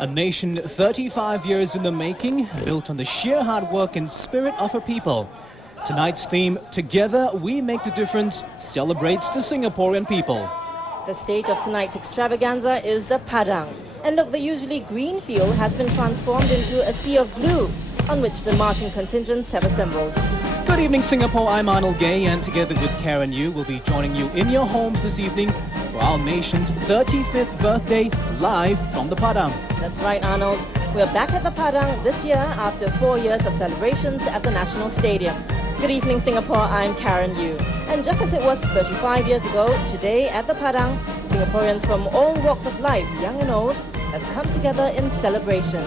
A nation 35 years in the making, built on the sheer hard work and spirit of her people. Tonight's theme, Together We Make the Difference, celebrates the Singaporean people. The stage of tonight's extravaganza is the Padang. And look, the usually green field has been transformed into a sea of blue, on which the marching contingents have assembled. Good evening, Singapore. I'm Arnold Gay, and together with Karen Yu, we'll be joining you in your homes this evening for our nation's 35th birthday, live from the Padang. That's right, Arnold. We're back at the Padang this year after 4 years of celebrations at the National Stadium. Good evening, Singapore. I'm Karen Yu. And just as it was 35 years ago, today at the Padang, Singaporeans from all walks of life, young and old, have come together in celebration.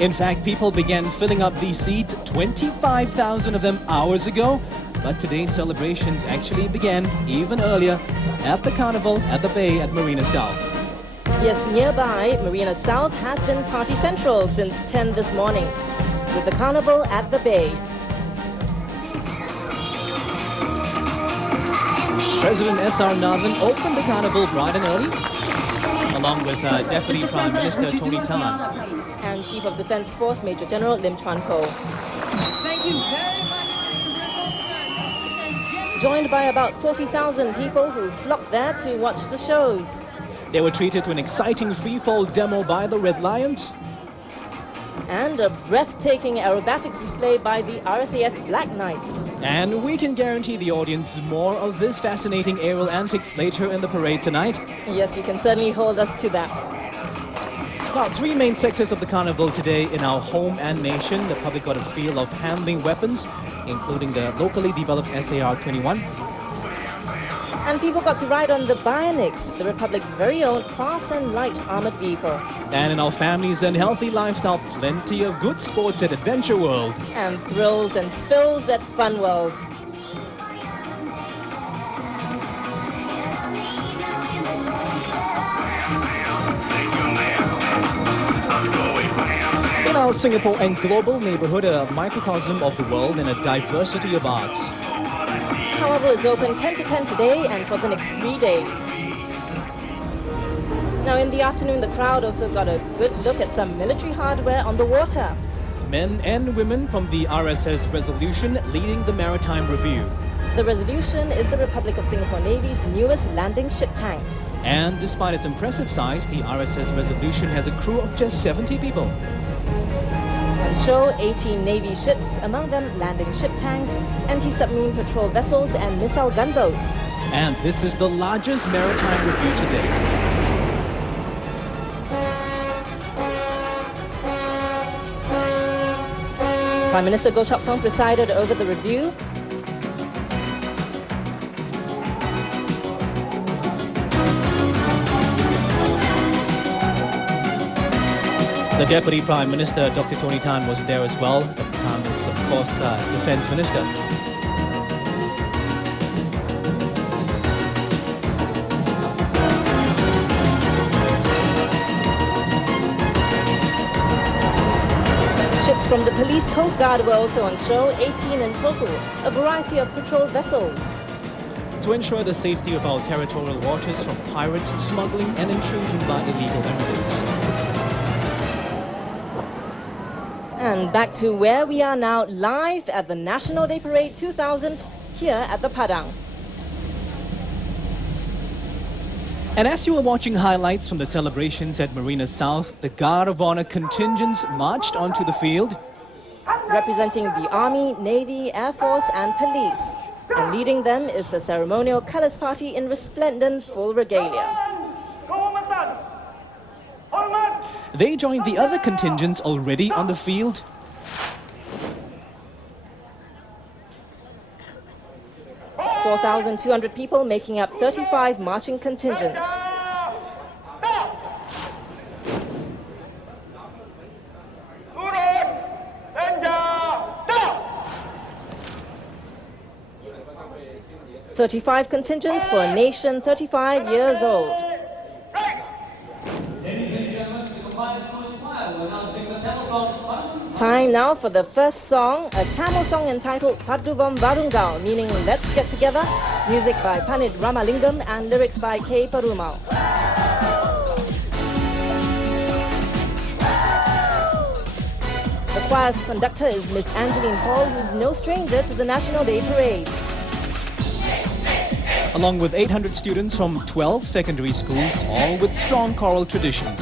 In fact, people began filling up these seats, 25,000 of them hours ago. But today's celebrations actually began even earlier at the carnival at the Bay at Marina South. Yes, nearby, Marina South has been party central since 10 this morning, with the carnival at the Bay. President S.R. Nathan opened the carnival bright and early, along with Deputy Prime Minister Tony Tan and Chief of Defence Force Major General Lim Chuan Ko. Thank you very much. Joined by about 40,000 people who flocked there to watch the shows. They were treated to an exciting free-fall demo by the Red Lions. And a breathtaking aerobatics display by the RSAF Black Knights. And we can guarantee the audience more of this fascinating aerial antics later in the parade tonight. Yes, you can certainly hold us to that. About three main sectors of the carnival today in our home and nation. The public got a feel of handling weapons, including the locally developed SAR-21. And people got to ride on the Bionics, the Republic's very own fast and light armored vehicle. And in our families and healthy lifestyle, plenty of good sports at Adventure World. And thrills and spills at Fun World. In our Singapore and global neighborhood, a microcosm of the world and a diversity of arts. Carnival is open 10 to 10 today and for the next 3 days. Now in the afternoon, the crowd also got a good look at some military hardware on the water. Men and women from the RSS Resolution leading the Maritime Review. The Resolution is the Republic of Singapore Navy's newest landing ship tank. And despite its impressive size, the RSS Resolution has a crew of just 70 people. On show, 18 Navy ships, among them landing ship tanks, anti-submarine patrol vessels and missile gunboats. And this is the largest maritime review to date. Prime Minister Chok presided over the review. The Deputy Prime Minister, Dr. Tony Tan, was there as well. Dr. Tan is, of course, Defence Minister. Ships from the Police Coast Guard were also on show, 18 in total, a variety of patrol vessels. To ensure the safety of our territorial waters from pirates, smuggling and intrusion by illegal immigrants. And back to where we are now, live at the National Day Parade 2000, here at the Padang. And as you were watching highlights from the celebrations at Marina South, the Guard of Honor contingents marched onto the field. Representing the Army, Navy, Air Force and Police. And leading them is the ceremonial colours party in resplendent full regalia. They joined the other contingents already on the field. – 4,200 people making up 35 marching contingents. "35 contingents for a nation 35 years old." Time now for the first song, a Tamil song entitled Padduvam Varungal, meaning Let's Get Together, music by Panit Ramalingam and lyrics by K. Perumal. choir's conductor is Miss Angelin, who's no stranger to the National Day Parade. Along with 800 students from 12 secondary schools, all with strong choral traditions.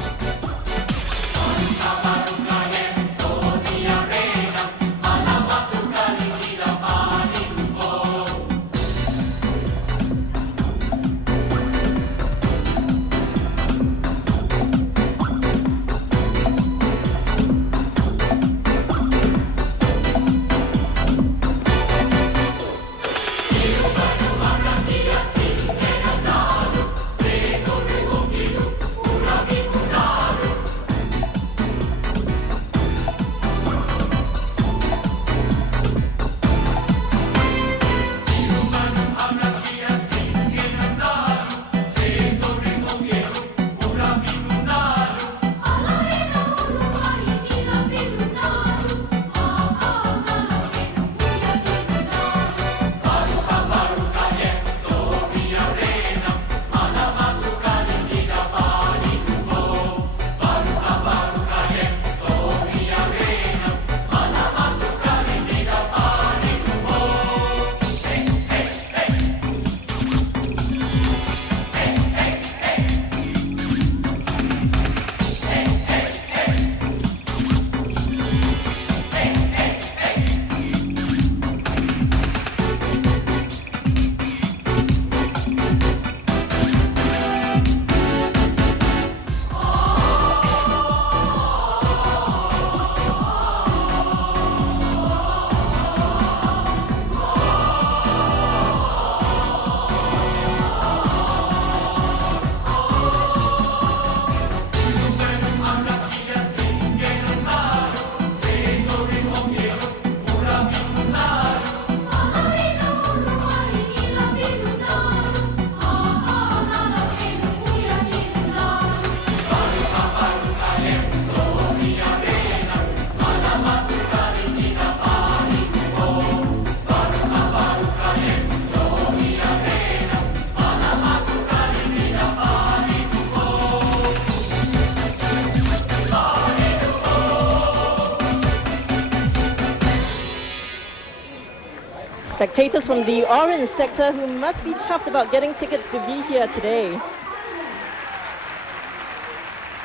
Spectators from the orange sector who must be chuffed about getting tickets to be here today.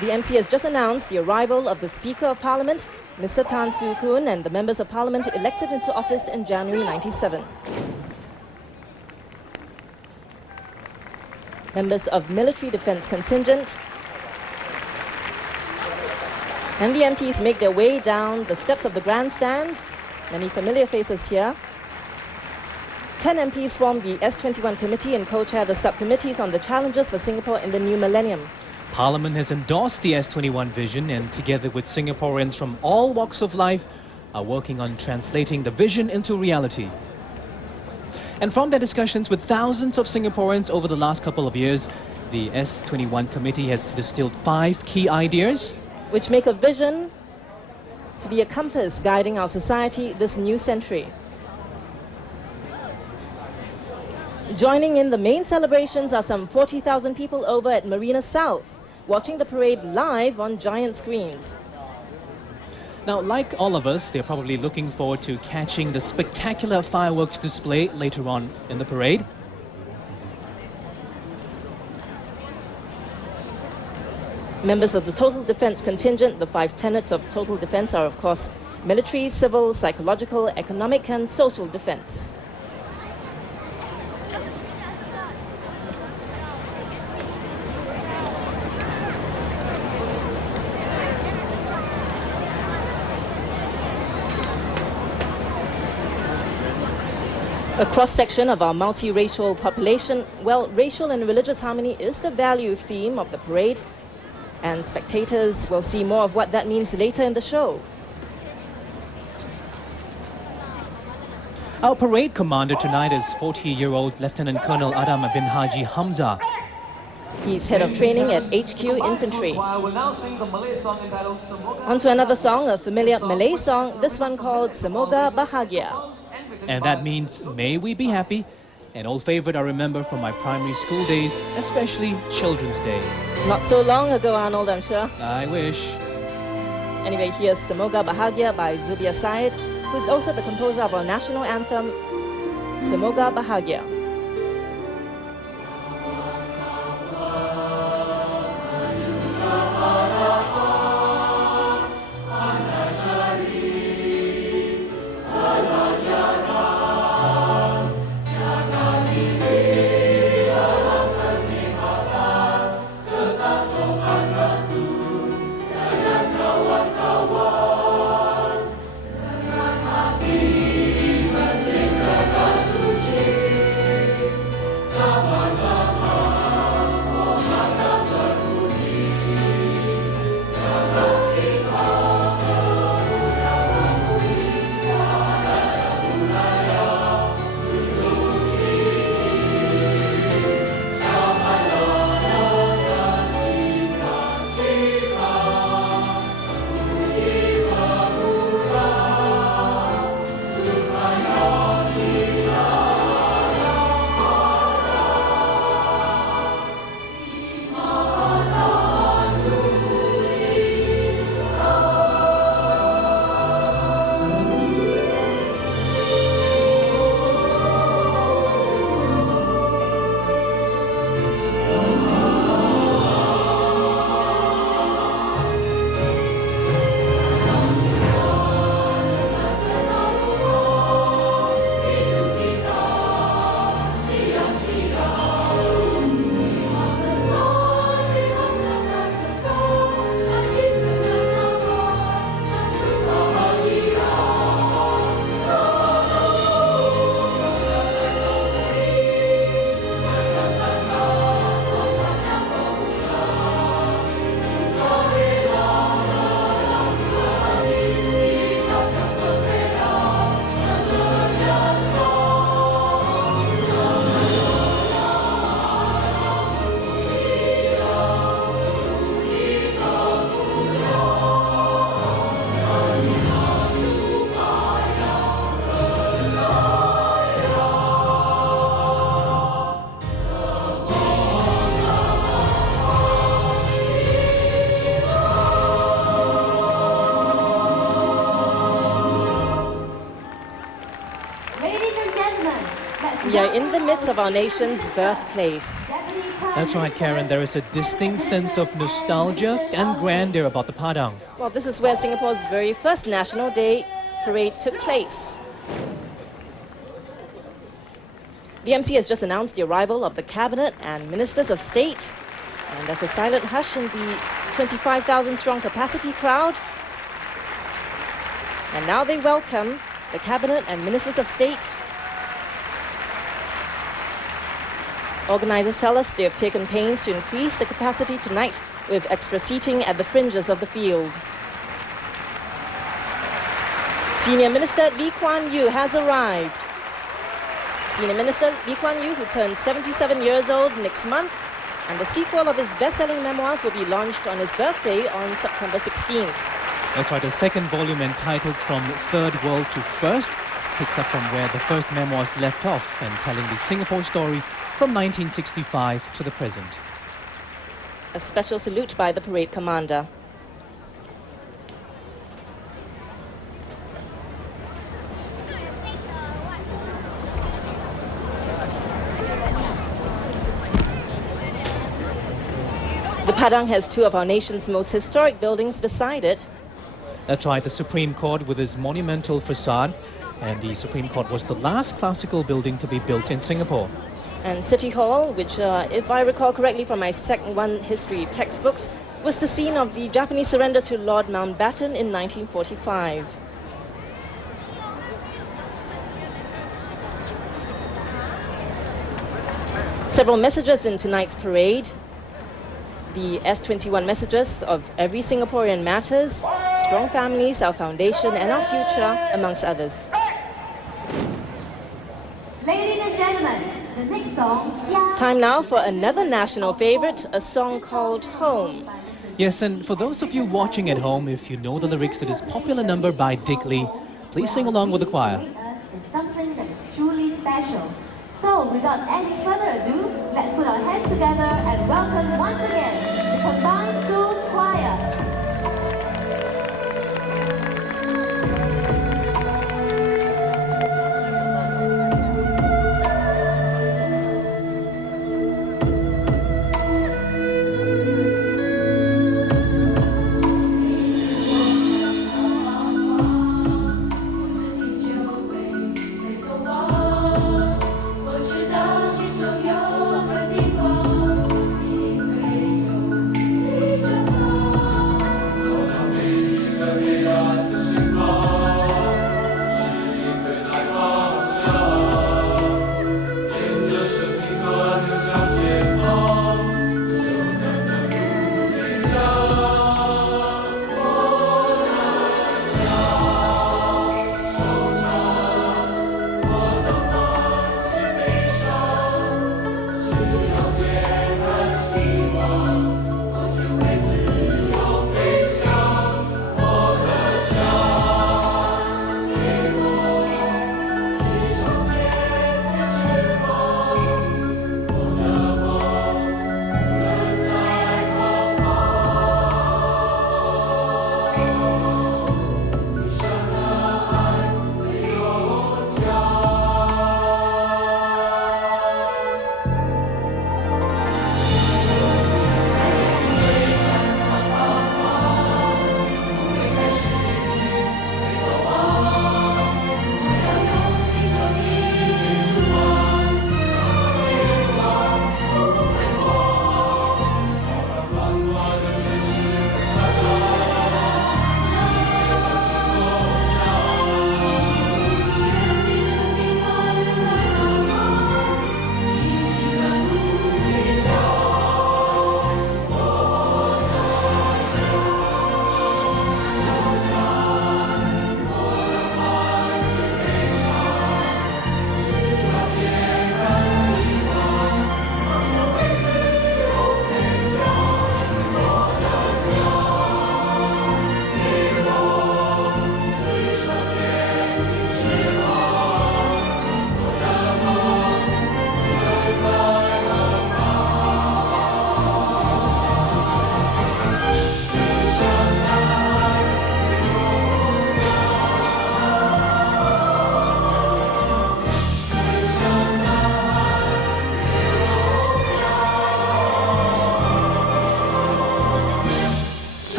The MC has just announced the arrival of the Speaker of Parliament, Mr. Tan Soo Koon, and the members of Parliament elected into office in January '97. Members of military defence contingent, and the MPs make their way down the steps of the grandstand. Many familiar faces here. 10 MPs form the S21 committee and co-chair the subcommittees on the challenges for Singapore in the new millennium. Parliament has endorsed the S21 vision and together with Singaporeans from all walks of life are working on translating the vision into reality. And from their discussions with thousands of Singaporeans over the last couple of years, the S21 committee has distilled 5 key ideas which make a vision to be a compass guiding our society this new century. Joining in the main celebrations are some 40,000 people over at Marina South, watching the parade live on giant screens. Now, like all of us, they're probably looking forward to catching the spectacular fireworks display later on in the parade. Members of the Total Defence contingent, the 5 tenets of total defence are, of course, military, civil, psychological, economic and social defence. A cross-section of our multiracial population, well, racial and religious harmony is the value theme of the parade, and spectators will see more of what that means later in the show. Our parade commander tonight is 40-year-old Lieutenant Colonel Adam bin Haji Hamza. He's head of training at HQ Infantry. On to another song, a familiar Malay song, this one called Semoga Bahagia. And that means may we be happy, an old favorite I remember from my primary school days, especially Children's Day. Not so long ago, Arnold, I'm sure. I wish. Anyway, here's Semoga Bahagia by Zubia Said, who's also the composer of our national anthem, Semoga Bahagia. We are in the midst of our nation's birthplace. That's right, Karen. There is a distinct sense of nostalgia and grandeur about the Padang. Well, this is where Singapore's very first National Day parade took place. The MC has just announced the arrival of the Cabinet and Ministers of State. And there's a silent hush in the 25,000-strong capacity crowd. And now they welcome the Cabinet and Ministers of State. Organisers tell us they have taken pains to increase the capacity tonight with extra seating at the fringes of the field. Senior Minister Lee Kuan Yew has arrived. Senior Minister Lee Kuan Yew, who turns 77 years old next month, and the sequel of his best-selling memoirs will be launched on his birthday on September 16th. That's right, a second volume entitled From Third World to First picks up from where the first memoirs left off and telling the Singapore story from 1965 to the present. A special salute by the parade commander. The Padang has two of our nation's most historic buildings beside it. That's right, the Supreme Court with its monumental facade, and the Supreme Court was the last classical building to be built in Singapore. And City Hall, which, if I recall correctly from my Sec 1 history textbooks, was the scene of the Japanese surrender to Lord Mountbatten in 1945. Several messages in tonight's parade. The S21 messages of every Singaporean matters, strong families, our foundation and our future, amongst others. Ladies and gentlemen, the next song... Time now for another national favorite, a song called Home. Yes, and for those of you watching at home, if you know the lyrics to this popular number by Dick Lee, please sing along with the choir. ...is something that is truly special. So, without any further ado, let's put our hands together and welcome once again the Combined Schools Choir.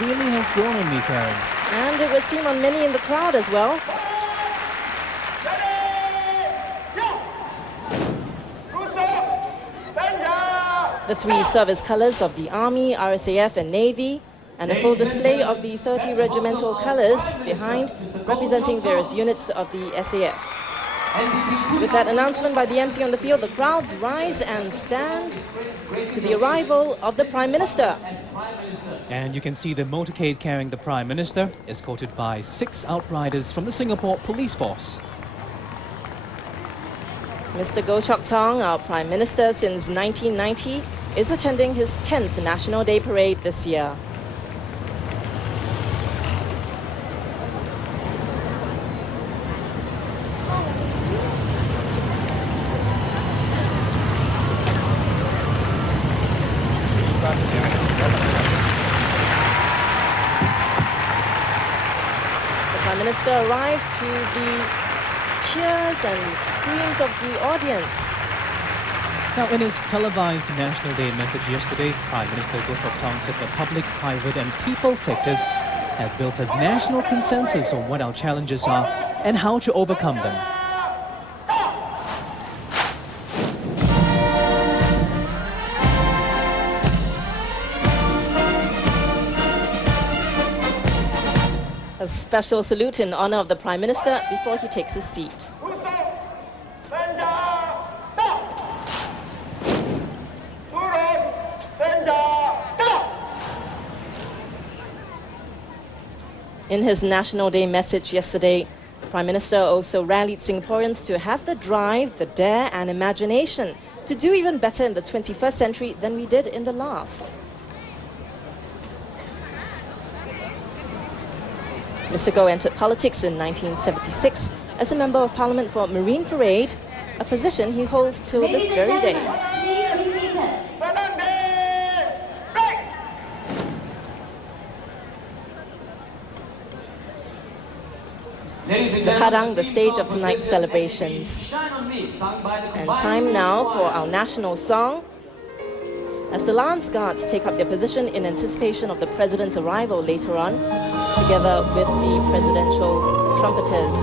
really has grown on me, Karen. And it would seem on many in the crowd as well. The three service colours of the Army, RSAF and Navy, and a full display of the 30 regimental colours behind, representing various units of the SAF. With that announcement by the MC on the field, the crowds rise and stand to the arrival of the Prime Minister. And you can see the motorcade carrying the Prime Minister, escorted by 6 outriders from the Singapore Police Force. Mr. Goh Chok Tong, our Prime Minister since 1990, is attending his 10th National Day Parade this year. The Prime Minister arrives to the cheers and screams of the audience. Now, in his televised National Day message yesterday, Prime Minister Goh Chok Tong said the public, private and people sectors have built a national consensus on what our challenges are and how to overcome them. A special salute in honor of the Prime Minister before he takes his seat. In his National Day message yesterday, Prime Minister also rallied Singaporeans to have the drive, the dare and imagination to do even better in the 21st century than we did in the last. Mr. Goh entered politics in 1976 as a Member of Parliament for Marine Parade, a position he holds till this very day. Please be seated. The Padang, the stage of tonight's celebrations. And time now for our national song. As the Lance Guards take up their position in anticipation of the President's arrival later on, together with the presidential trumpeters.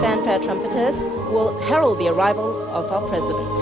Fanfare trumpeters will herald the arrival of our President.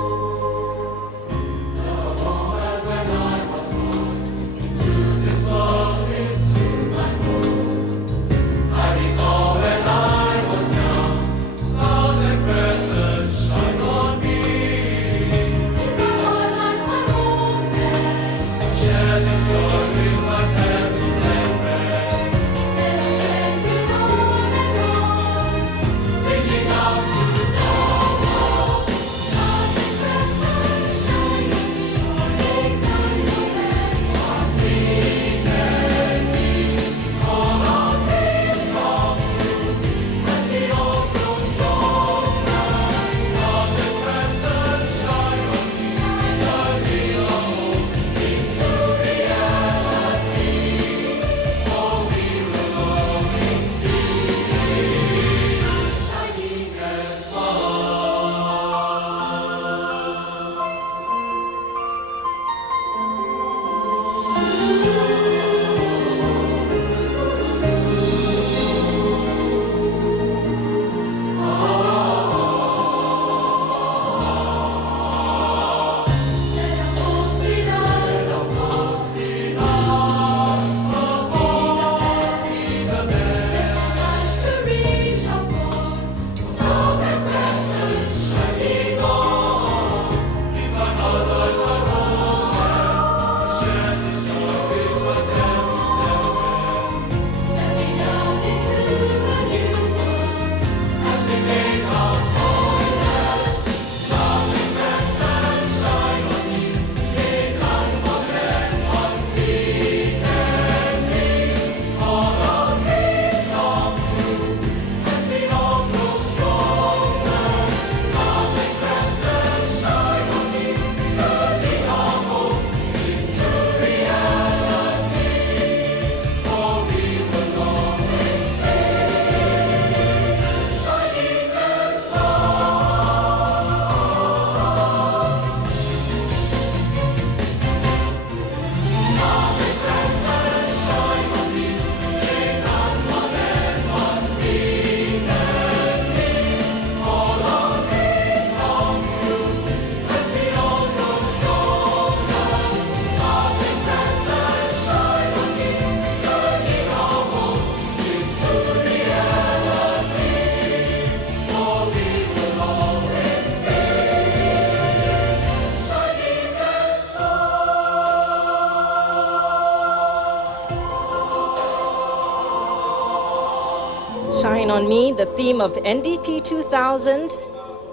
Shine on Me, the theme of NDP 2000,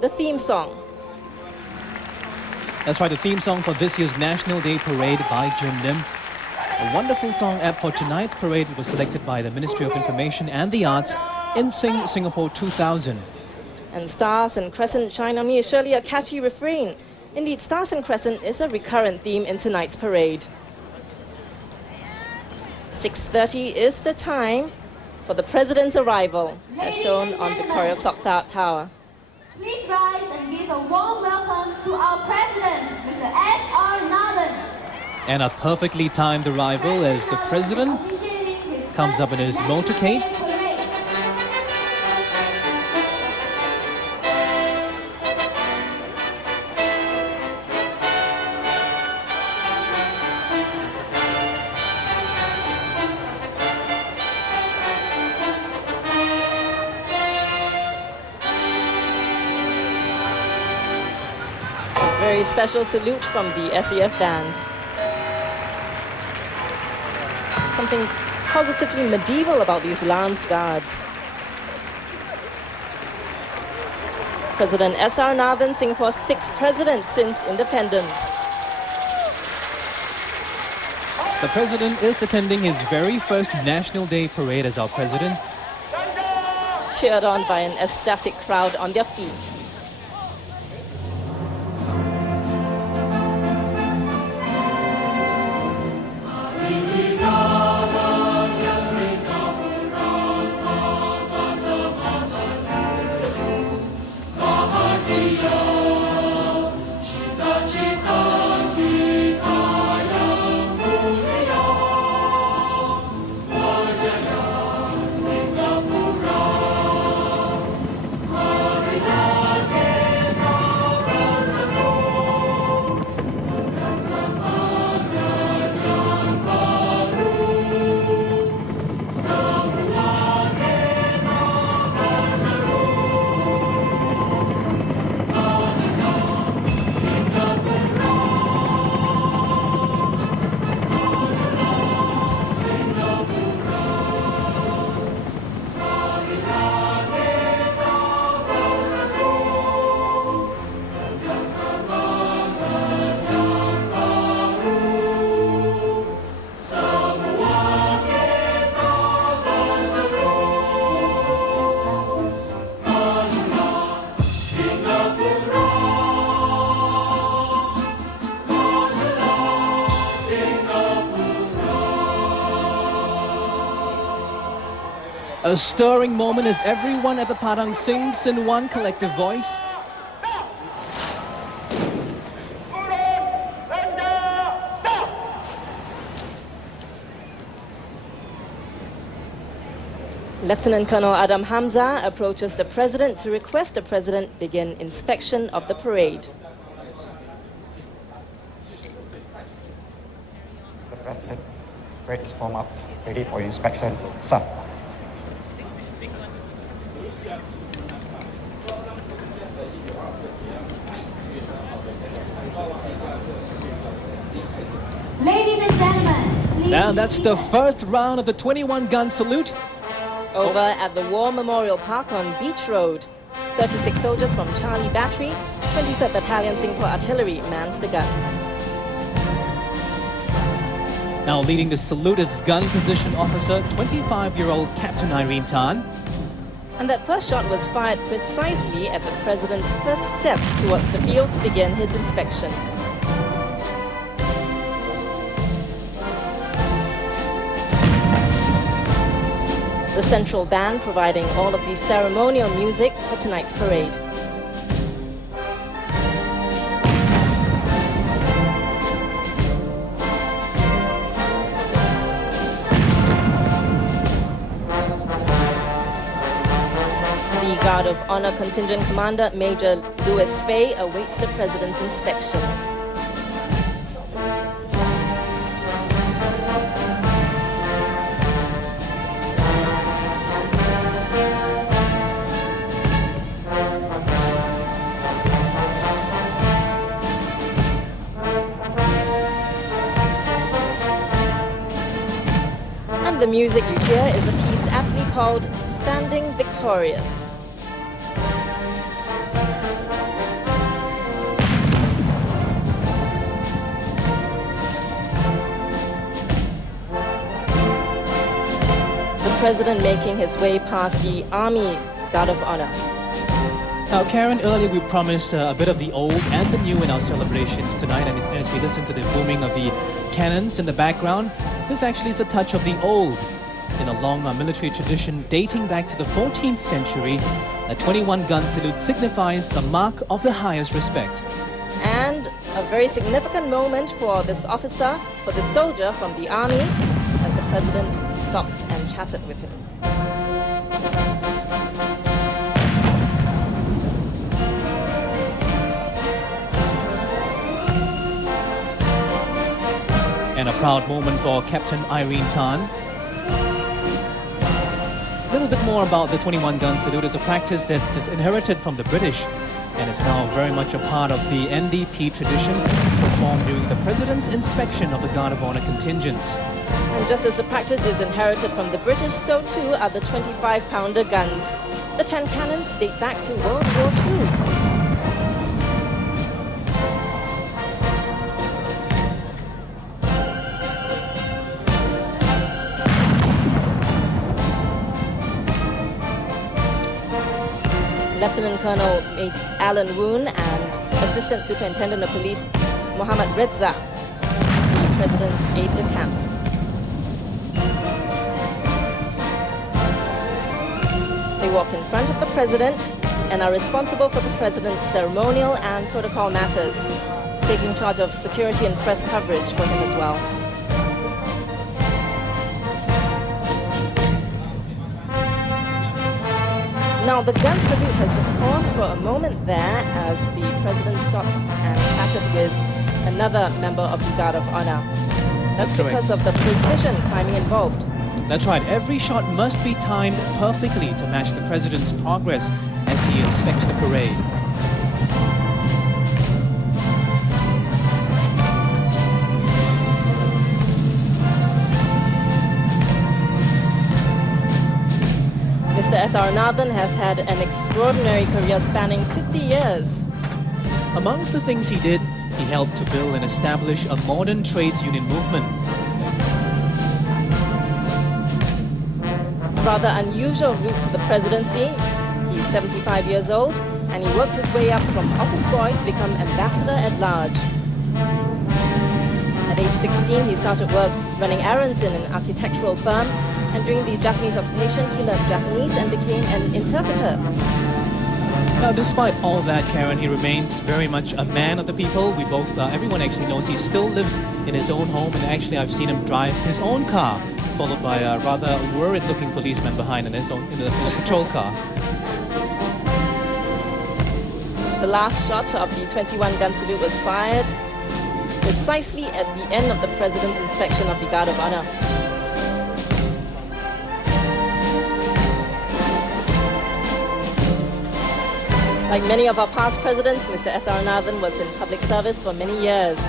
the theme song. That's right, the theme song for this year's National Day Parade by Jim Lim. A wonderful song app for tonight's parade was selected by the Ministry of Information and the Arts in Sing Singapore 2000. And Stars and Crescent Shine on Me is surely a catchy refrain. Indeed, Stars and Crescent is a recurrent theme in tonight's parade. 6:30 is the time for the President's arrival, as shown on Victoria Clock Tower. Please rise and give a warm welcome to our President, Mr. S.R. Nathan. And a perfectly timed arrival as the President comes up in his motorcade. Very special salute from the SEF band. Something positively medieval about these lance guards. President S.R. Nathan, Singapore's 6th president since independence. The President is attending his very first National Day Parade as our President. Cheered on by an ecstatic crowd on their feet. A stirring moment as everyone at the Padang sings in one collective voice. Lieutenant Colonel Adam Hamza approaches the President to request the President begin inspection of the parade. The President, parade is formed up, ready for inspection. Sir. Ladies and gentlemen, please. Now that's the first round of the 21-gun salute. Over at the War Memorial Park on Beach Road, 36 soldiers from Charlie Battery, 23rd Battalion Singapore Artillery mans the guns. Now leading the salute is gun position officer, 25-year-old Captain Irene Tan. And that first shot was fired precisely at the President's first step towards the field to begin his inspection. The central band providing all of the ceremonial music for tonight's parade. The Guard of Honor Contingent Commander Major Louis Fay awaits the President's inspection. The music you hear is a piece aptly called Standing Victorious. The President making his way past the Army Guard of Honor. Now, Karen, earlier we promised a bit of the old and the new in our celebrations tonight, and as we listen to the booming of the cannons in the background, this actually is a touch of the old. In a long military tradition dating back to the 14th century, a 21-gun salute signifies the mark of the highest respect. And a very significant moment for this officer, for the soldier from the army, as the President stops and chatted with him. And a proud moment for Captain Irene Tan. A little bit more about the 21-gun salute. It's a practice that is inherited from the British and is now very much a part of the NDP tradition, performed during the President's inspection of the Guard of Honor contingents. And just as the practice is inherited from the British, so too are the 25-pounder guns. The 10 cannons date back to World War II. Lieutenant Colonel Alan Woon and Assistant Superintendent of Police Muhammad Reza, the President's aide-de-camp. They walk in front of the President and are responsible for the President's ceremonial and protocol matters, taking charge of security and press coverage for him as well. Now, the gun salute has just paused for a moment there as the President stopped and chatted with another member of the Guard of Honor. That's because of the precision timing involved. That's right. Every shot must be timed perfectly to match the President's progress as he inspects the parade. Mr. S.R. Nathan has had an extraordinary career spanning 50 years. Amongst the things he did, he helped to build and establish a modern trades union movement. A rather unusual route to the presidency. He's 75 years old and he worked his way up from office boy to become ambassador at large. At age 16, he started work running errands in an architectural firm, and during the Japanese occupation, he learned Japanese and became an interpreter. Now, despite all that, Karen, he remains very much a man of the people. We both, everyone actually knows he still lives in his own home, and actually I've seen him drive his own car, followed by a rather worried-looking policeman behind in a patrol car. The last shot of the 21-gun salute was fired precisely at the end of the President's inspection of the Guard of Honor. Like many of our past presidents, Mr. S.R. Nathan was in public service for many years.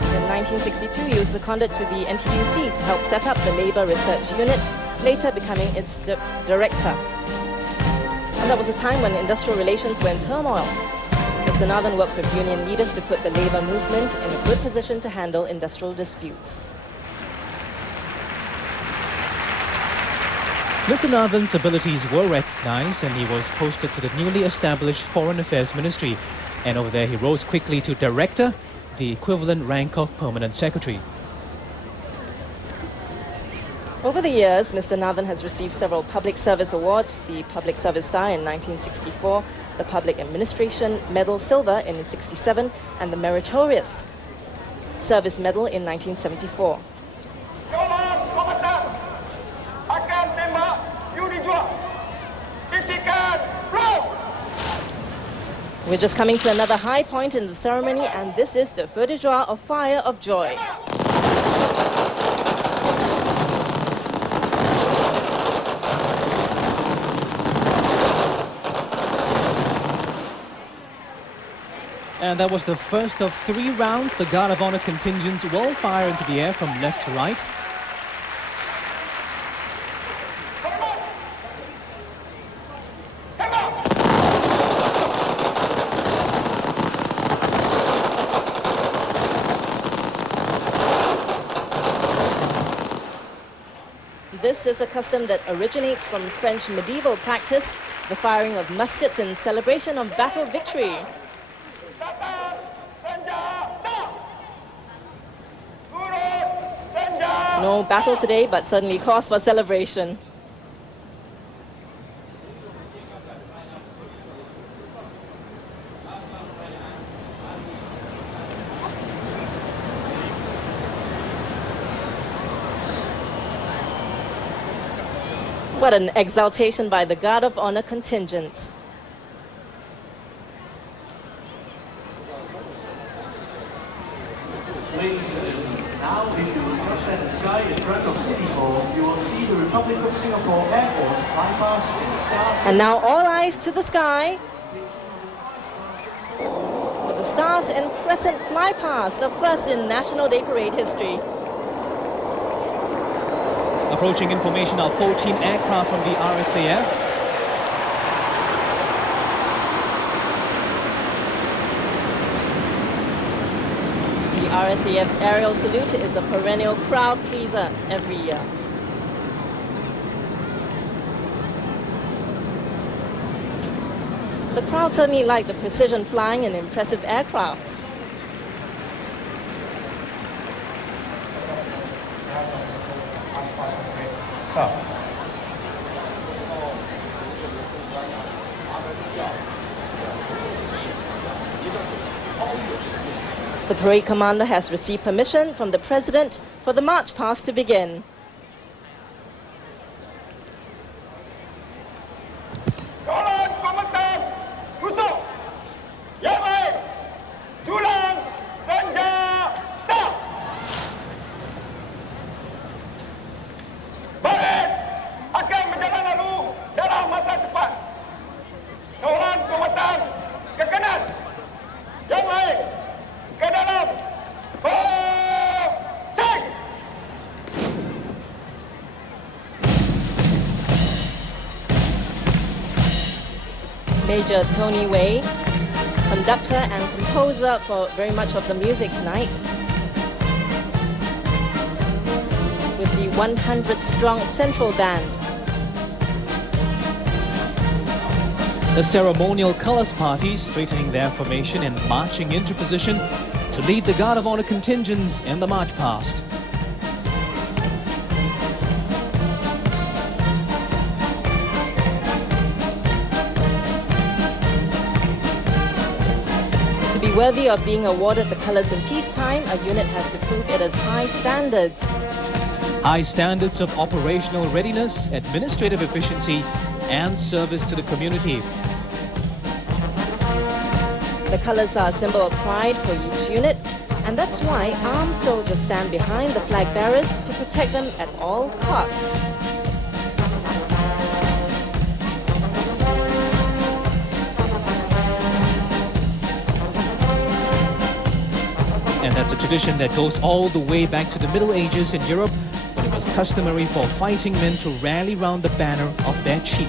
In 1962, he was seconded to the NTUC to help set up the Labour Research Unit, later becoming its director. And that was a time when industrial relations were in turmoil. Mr. Nathan worked with union leaders to put the Labour movement in a good position to handle industrial disputes. Mr. Nathan's abilities were recognized and he was posted to the newly established Foreign Affairs Ministry. And over there he rose quickly to Director, the equivalent rank of Permanent Secretary. Over the years, Mr. Nathan has received several public service awards, the Public Service Star in 1964, the Public Administration Medal Silver in 1967, and the Meritorious Service Medal in 1974. We're just coming to another high point in the ceremony, and this is the feu de joie or fire of joy. And that was the first of 3 rounds. The Guard of Honor contingents will fire into the air from left to right. This is a custom that originates from French medieval practice, the firing of muskets in celebration of battle victory. No battle today, but certainly cause for celebration. What an exaltation by the Guard of Honor contingents. Ladies and gentlemen, now if you look up at the sky in front of City Hall, you will see the Republic of Singapore Air Force Flypast in the stars. And now all eyes to the sky for the Stars and Crescent Flypast, the first in National Day Parade history. Approaching information of 14 aircraft from the RSAF. The RSAF's aerial salute is a perennial crowd pleaser every year. The crowd certainly like the precision flying and impressive aircraft. The parade commander has received permission from the president for the march past to begin. Major Tony Wei, conductor and composer for very much of the music tonight, with the 100-strong Central Band. The ceremonial colours party straightening their formation and marching into position to lead the Guard of Honor contingents in the march past. To be worthy of being awarded the colours in peacetime, a unit has to prove it has high standards. High standards of operational readiness, administrative efficiency, and service to the community. The colours are a symbol of pride for each unit, and that's why armed soldiers stand behind the flag bearers to protect them at all costs. And that's a tradition that goes all the way back to the Middle Ages in Europe, when it was customary for fighting men to rally round the banner of their chief.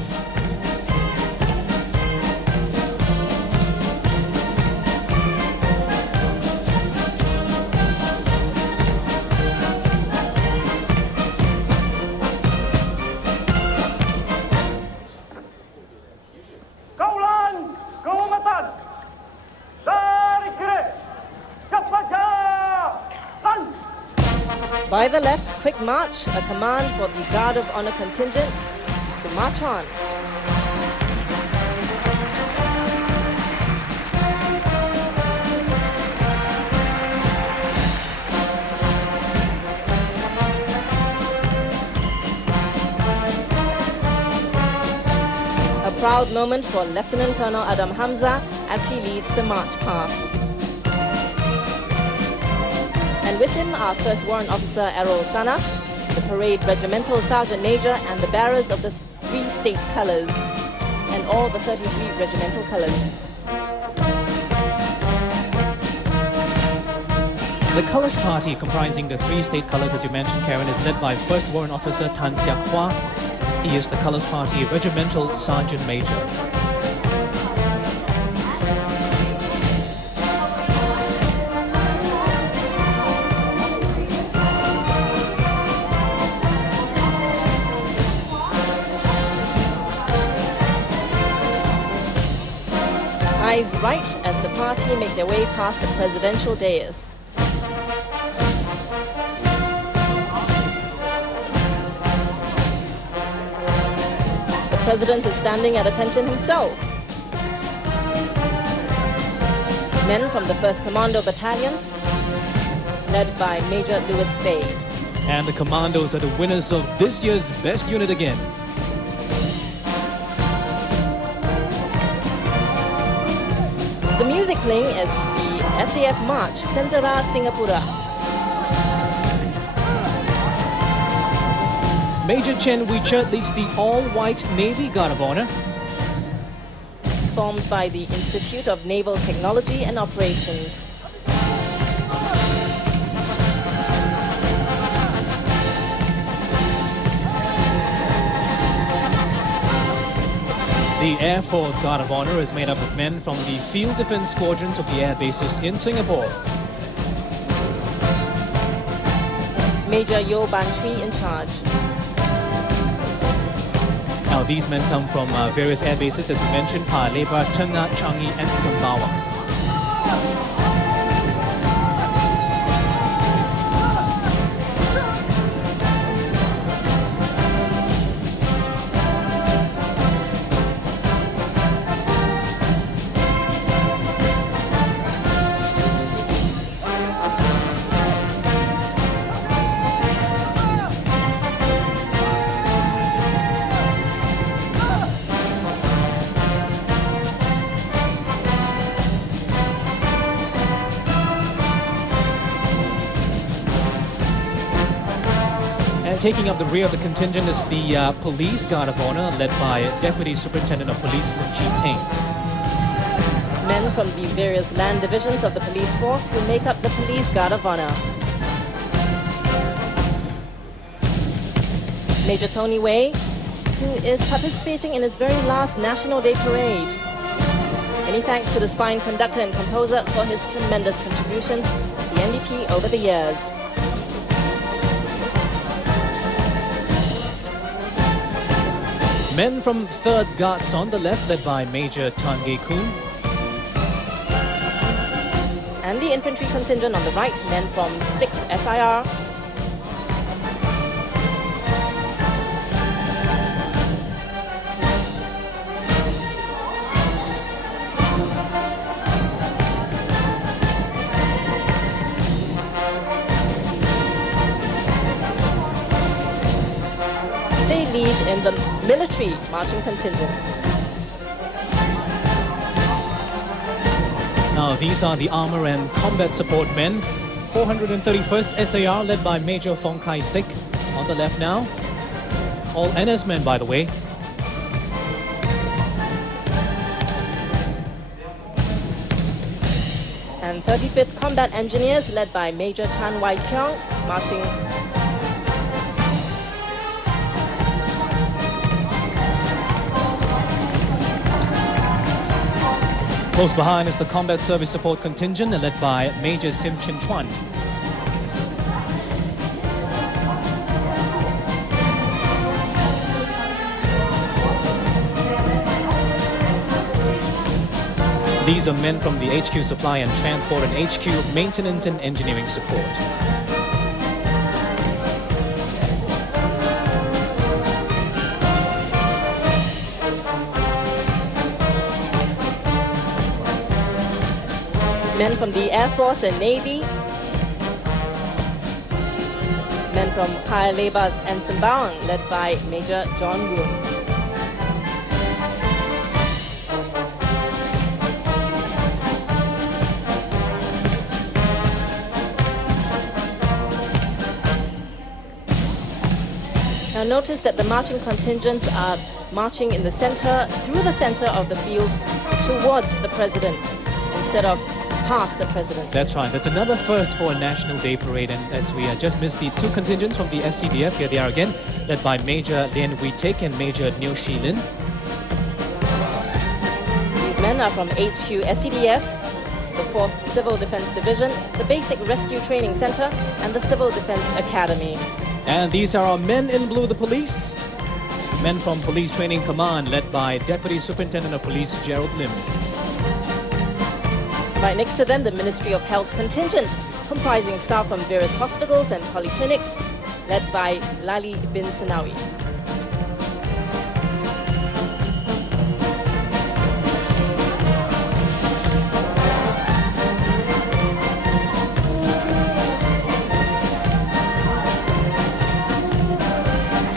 By the left, quick march, a command for the Guard of Honor contingents to march on. A proud moment for Lieutenant Colonel Adam Hamza as he leads the march past. And with him are First Warrant Officer Errol Sana, the Parade Regimental Sergeant Major, and the bearers of the 3 state colours, and all the 33 regimental colours. The colours party, comprising the 3 state colours, as you mentioned, Karen, is led by First Warrant Officer Tan Siak Hua. He is the colours party Regimental Sergeant Major. eyes right as the party make their way past the presidential dais. The president is standing at attention himself. Men from the 1st Commando Battalion, led by Major Louis Fay. And the Commandos are the winners of this year's Best Unit again. The music playing is the SAF March, Tentara Singapura. Major Chen Wee-Chert leads the all-white Navy Guard of Honor. Formed by the Institute of Naval Technology and Operations. The Air Force Guard of Honor is made up of men from the Field Defense Squadrons of the air bases in Singapore. Major Yo Ban Chui in charge. Now, these men come from various air bases, as we mentioned, Paya Lebar, Tengah, Changi, and Sembawang. Taking up the rear of the contingent is the Police Guard of Honor, led by Deputy Superintendent of Police Lim Ji Peng. Men from the various land divisions of the police force who make up the Police Guard of Honor. Major Tony Wei, who is participating in his very last National Day Parade. Many thanks to this fine conductor and composer for his tremendous contributions to the NDP over the years. Men from 3rd Guards on the left, led by Major Tan Ge Kun. And the infantry contingent on the right, men from 6th SIR. They lead in the military marching contingent. Now, these are the armor and combat support men. 431st SAR, led by Major Fong Kai Sik, on the left now. All NS men, by the way. And 35th Combat Engineers, led by Major Chan Wai Kyong, marching. Close behind is the Combat Service Support Contingent, led by Major Sim Chin Chuan. These are men from the HQ Supply and Transport and HQ Maintenance and Engineering Support. Men from the Air Force and Navy. Men from Paya Lebar and Sembawang, led by Major John Woon. Now notice that the marching contingents are marching in the center, through the center of the field, towards the president, instead of past the president. That's right. That's another first for a National Day Parade. And as we just missed the two contingents from the SCDF, here they are again, led by Major Lien Wee Tik and Major Neo Shi Lin. These men are from HQ SCDF, the 4th Civil Defense Division, the Basic Rescue Training Center, and the Civil Defense Academy. And these are our men in blue, the police. Men from Police Training Command, led by Deputy Superintendent of Police Gerald Lim. Right next to them, the Ministry of Health contingent, comprising staff from various hospitals and polyclinics, led by Lali bin Senawi.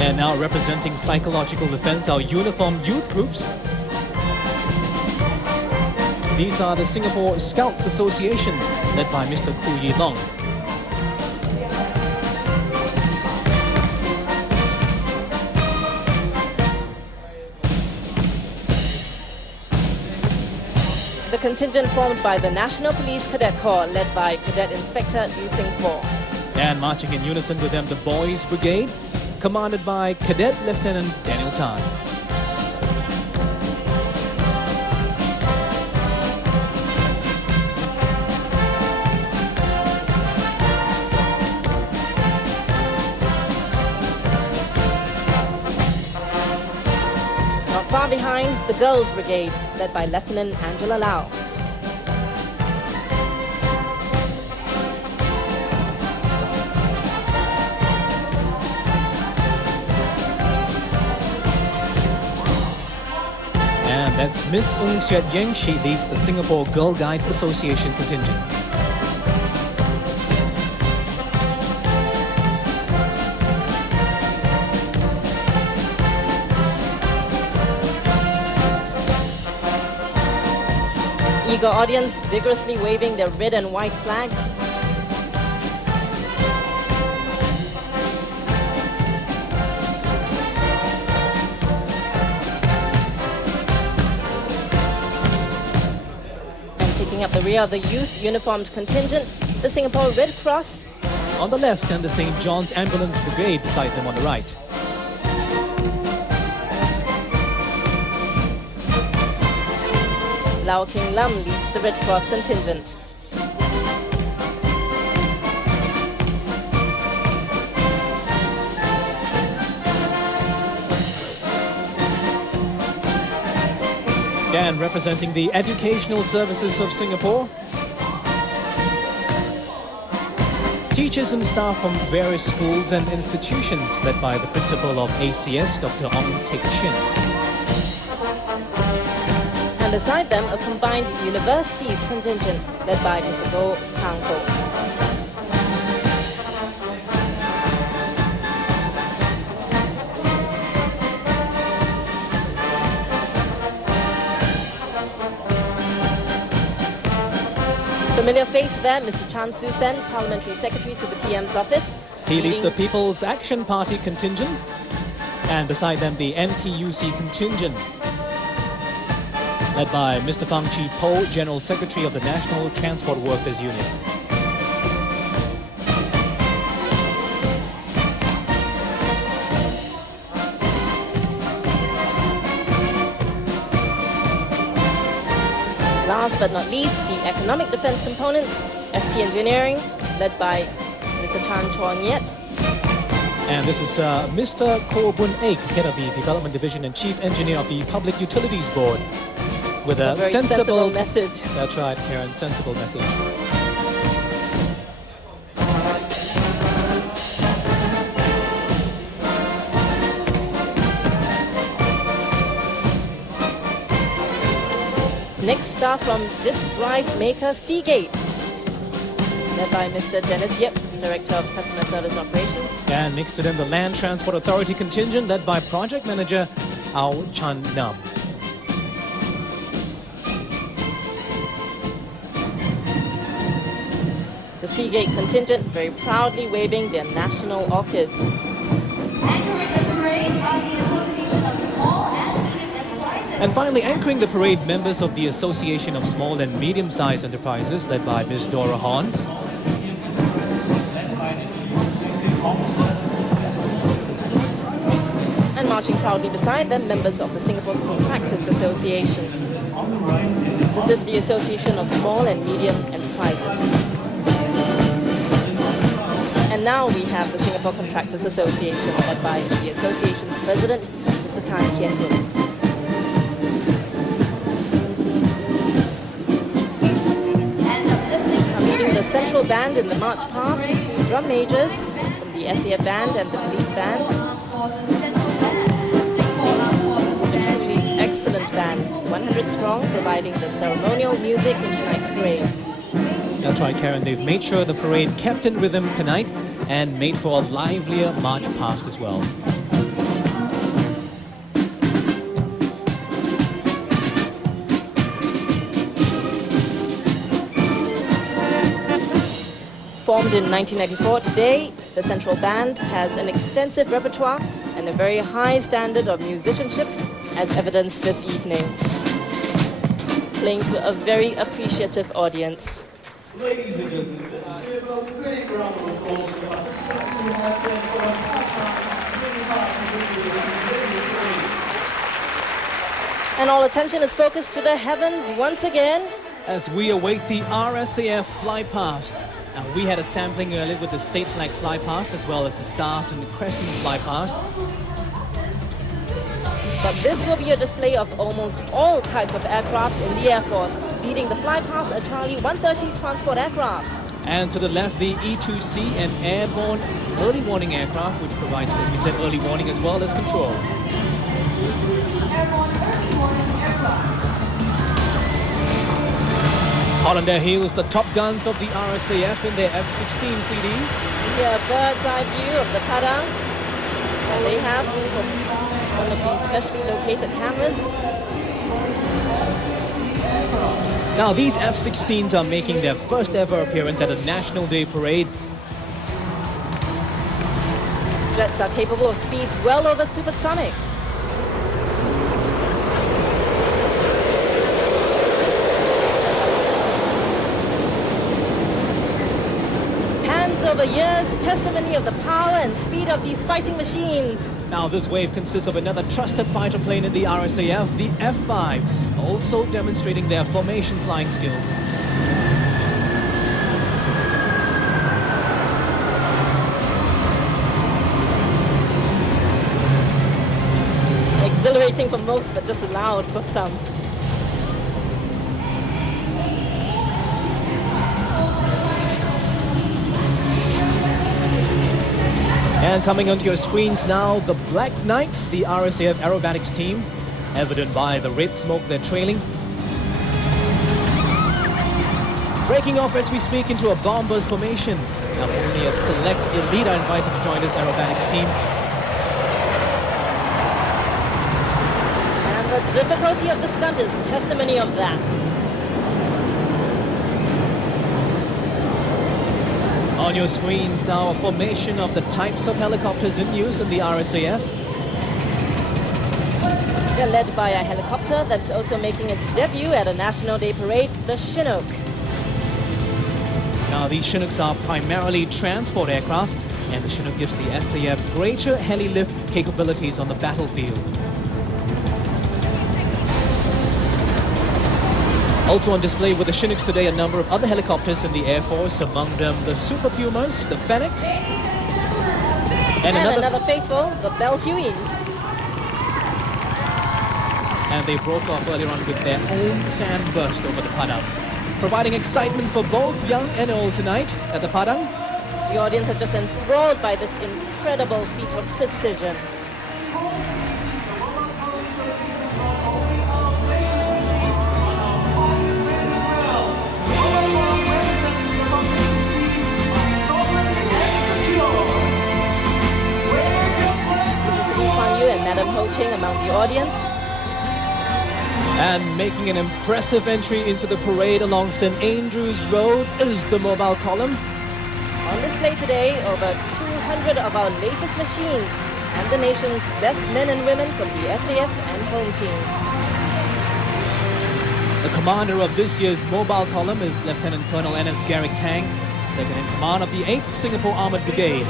And now representing psychological defense, our uniformed youth groups. These are the Singapore Scouts Association, led by Mr. Ku Yi Long. The contingent formed by the National Police Cadet Corps, led by Cadet Inspector Liu Sing Fo. And marching in unison with them, the Boys Brigade, commanded by Cadet Lieutenant Daniel Tan. Not far behind, the Girls Brigade, led by Lieutenant Angela Lau. And that's Miss Ng Siet Yeng. She leads the Singapore Girl Guides Association contingent. Eager audience vigorously waving their red and white flags. And taking up the rear of the youth uniformed contingent, the Singapore Red Cross. On the left, and the St. John's Ambulance Brigade beside them on the right. Lau King Lam leads the Red Cross contingent. And representing the Educational Services of Singapore, teachers and staff from various schools and institutions, led by the principal of ACS, Dr. Ong Teck Chin. And beside them, a combined universities contingent led by Mr. Goh Kang Ho. Familiar face there, Mr. Chan Su Sen, Parliamentary Secretary to the PM's office. He leads the People's Action Party contingent, and beside them the NTUC contingent, led by Mr. Fang Chi Po, General Secretary of the National Transport Workers Union. Last but not least, the economic defense components, ST Engineering, led by Mr. Chan Chuan Yet. And this is Mr. Koh Bun Ek, head of the Development Division and Chief Engineer of the Public Utilities Board, with a very sensible message. That's right, Karen, sensible message. Next, staff from Disk Drive maker Seagate, led by Mr. Dennis Yip, Director of Customer Service Operations. And next to them, the Land Transport Authority contingent, led by Project Manager Ao Chan Nam. The Seagate contingent very proudly waving their national orchids. Anchoring the parade are the Association of Small and Medium Enterprises. And finally, anchoring the parade, members of the Association of Small and Medium-Sized Enterprises, led by Ms. Dora Hon. And marching proudly beside them, members of the Singapore's Contractors Association. This is the Association of Small and Medium Enterprises. And now we have the Singapore Contractors Association, led by the association's president, Mr. Tan Kian Hoon. central band in the march past, 2 drum majors from the SAF band and the police band. A truly excellent band, 100 strong, providing the ceremonial music in tonight's parade. That's right, Karen. They've made sure the parade kept in rhythm tonight and made for a livelier march past as well. Formed in 1994, today the Central Band has an extensive repertoire and a very high standard of musicianship, as evidenced this evening, playing to a very appreciative audience. Ladies and gentlemen, let's give a big round of applause for the participants who have been for the past night. And all attention is focused to the heavens once again. As we await the RSAF Flypast. Now, we had a sampling earlier with the state flag Flypast as well as the Stars and the Crescent Flypast. But this will be a display of almost all types of aircraft in the Air Force, leading the Flypast, a Charlie 130 transport aircraft. And to the left, the E-2C, an airborne early warning aircraft, which provides, as we said, early warning as well as control. Airborne early warning aircraft. Hot on their heels, the top guns of the RSAF in their F-16 CDs. Here, a bird's eye view of the Padang. And they have one of these specially located cameras. Now, these F-16s are making their first ever appearance at a National Day parade. These jets are capable of speeds well over supersonic. Over years, testimony of the power and speed of these fighting machines. Now, this wave consists of another trusted fighter plane in the RSAF, the F-5s, also demonstrating their formation flying skills. Exhilarating for most, but just loud for some. And coming onto your screens now, the Black Knights, the RSAF aerobatics team, evident by the red smoke they're trailing. Breaking off as we speak into a bombers formation. Now only a select elite are invited to join this aerobatics team. And the difficulty of the stunt is testimony of that. On your screens now, a formation of the types of helicopters in use in the RSAF. They're led by a helicopter that's also making its debut at a National Day parade, the Chinook. Now, these Chinooks are primarily transport aircraft, and the Chinook gives the SAF greater heli-lift capabilities on the battlefield. Also on display with the Chinooks today, a number of other helicopters in the Air Force, among them the Super Pumas, the Phoenix, and another faithful, the Bell Hueys. And they broke off earlier on with their own fan burst over the Padang, providing excitement for both young and old tonight at the Padang. The audience are just enthralled by this incredible feat of precision. And Madam Ho Ching among the audience. And making an impressive entry into the parade along St. Andrews Road is the mobile column. On display today, over 200 of our latest machines and the nation's best men and women from the SAF and home team. The commander of this year's mobile column is Lieutenant Colonel N.S. Garrick Tang, second in command of the 8th Singapore Armoured Brigade.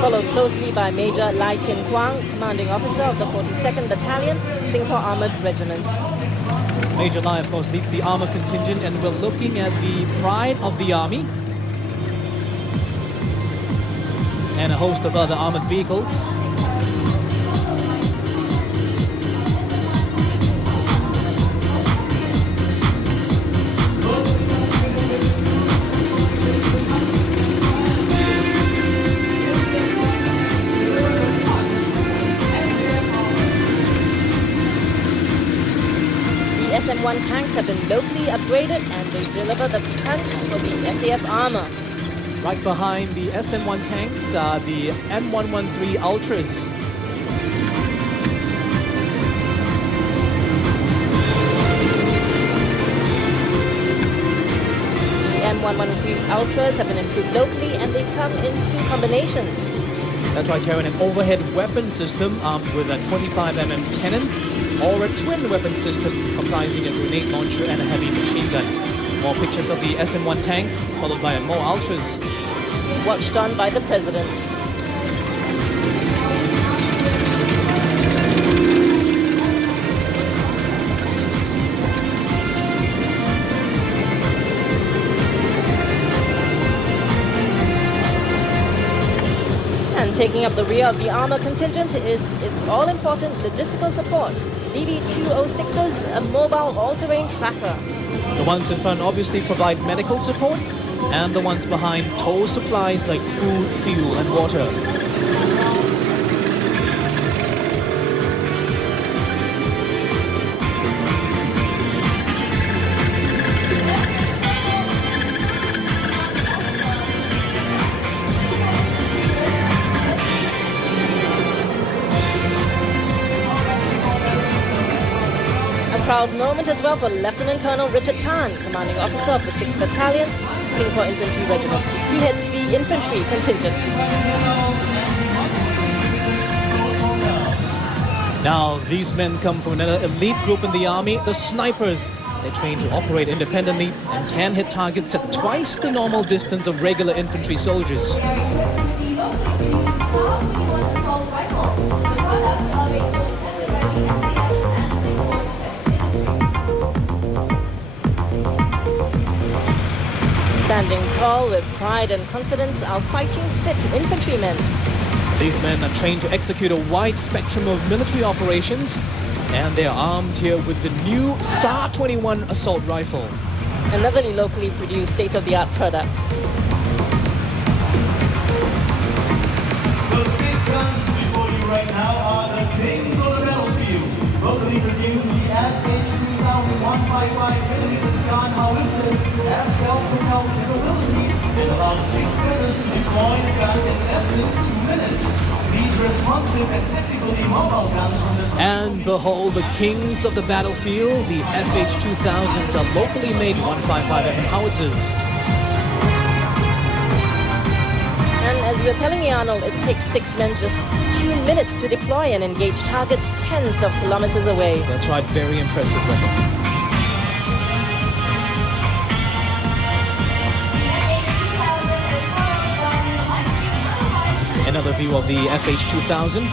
Followed closely by Major Lai Chin Kwang, commanding officer of the 42nd Battalion, Singapore Armoured Regiment. Major Lai, of course, leads the armour contingent, and we're looking at the pride of the Army and a host of other armoured vehicles. SM-1 tanks have been locally upgraded and they deliver the punch for the SAF armor. Right behind the SM-1 tanks are the N113 Ultras. M113 Ultras have been improved locally and they come in two combinations. That's right, Karen, an overhead weapon system armed with a 25mm cannon or a twin weapon system comprising a grenade launcher and a heavy machine gun. More pictures of the SM-1 tank, followed by more Ultras. Watched on by the President. Taking up the rear of the armor contingent is its all-important logistical support. BB-206s, a mobile all-terrain tracker. The ones in front obviously provide medical support, and the ones behind tow supplies like food, fuel, and water. Proud moment as well for Lieutenant Colonel Richard Tan, commanding officer of the 6th Battalion, Singapore Infantry Regiment. He heads the infantry contingent. Now, these men come from another elite group in the army, the snipers. They train to operate independently and can hit targets at twice the normal distance of regular infantry soldiers. Standing tall with pride and confidence are fighting fit infantrymen. These men are trained to execute a wide spectrum of military operations, and they are armed here with the new SAR-21 assault rifle. Another locally produced state-of-the-art product. The big guns before you right now are the kings of the battlefield. Locally produced, the F-155mm gun howitzers have self-propelled capabilities and allow 6 gunners to deploy the gun in less than 2 minutes. These responsive and technically mobile guns from the... And behold, the kings of the battlefield, the FH-2000s are locally made 155mm howitzers. And as you were telling me, Arnold, it takes 6 men just 2 minutes to deploy and engage targets tens of kilometers away. That's right, very impressive weapon. Another view of the FH-2000.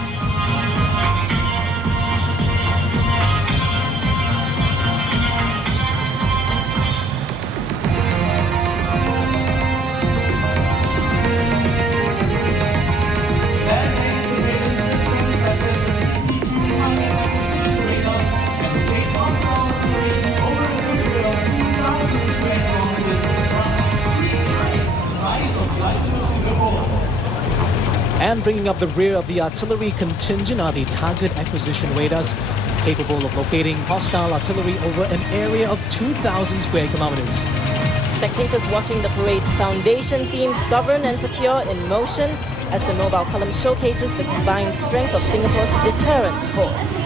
And bringing up the rear of the artillery contingent are the target acquisition radars, capable of locating hostile artillery over an area of 2,000 square kilometers. Spectators watching the parade's foundation theme Sovereign and Secure in motion as the mobile column showcases the combined strength of Singapore's deterrence force.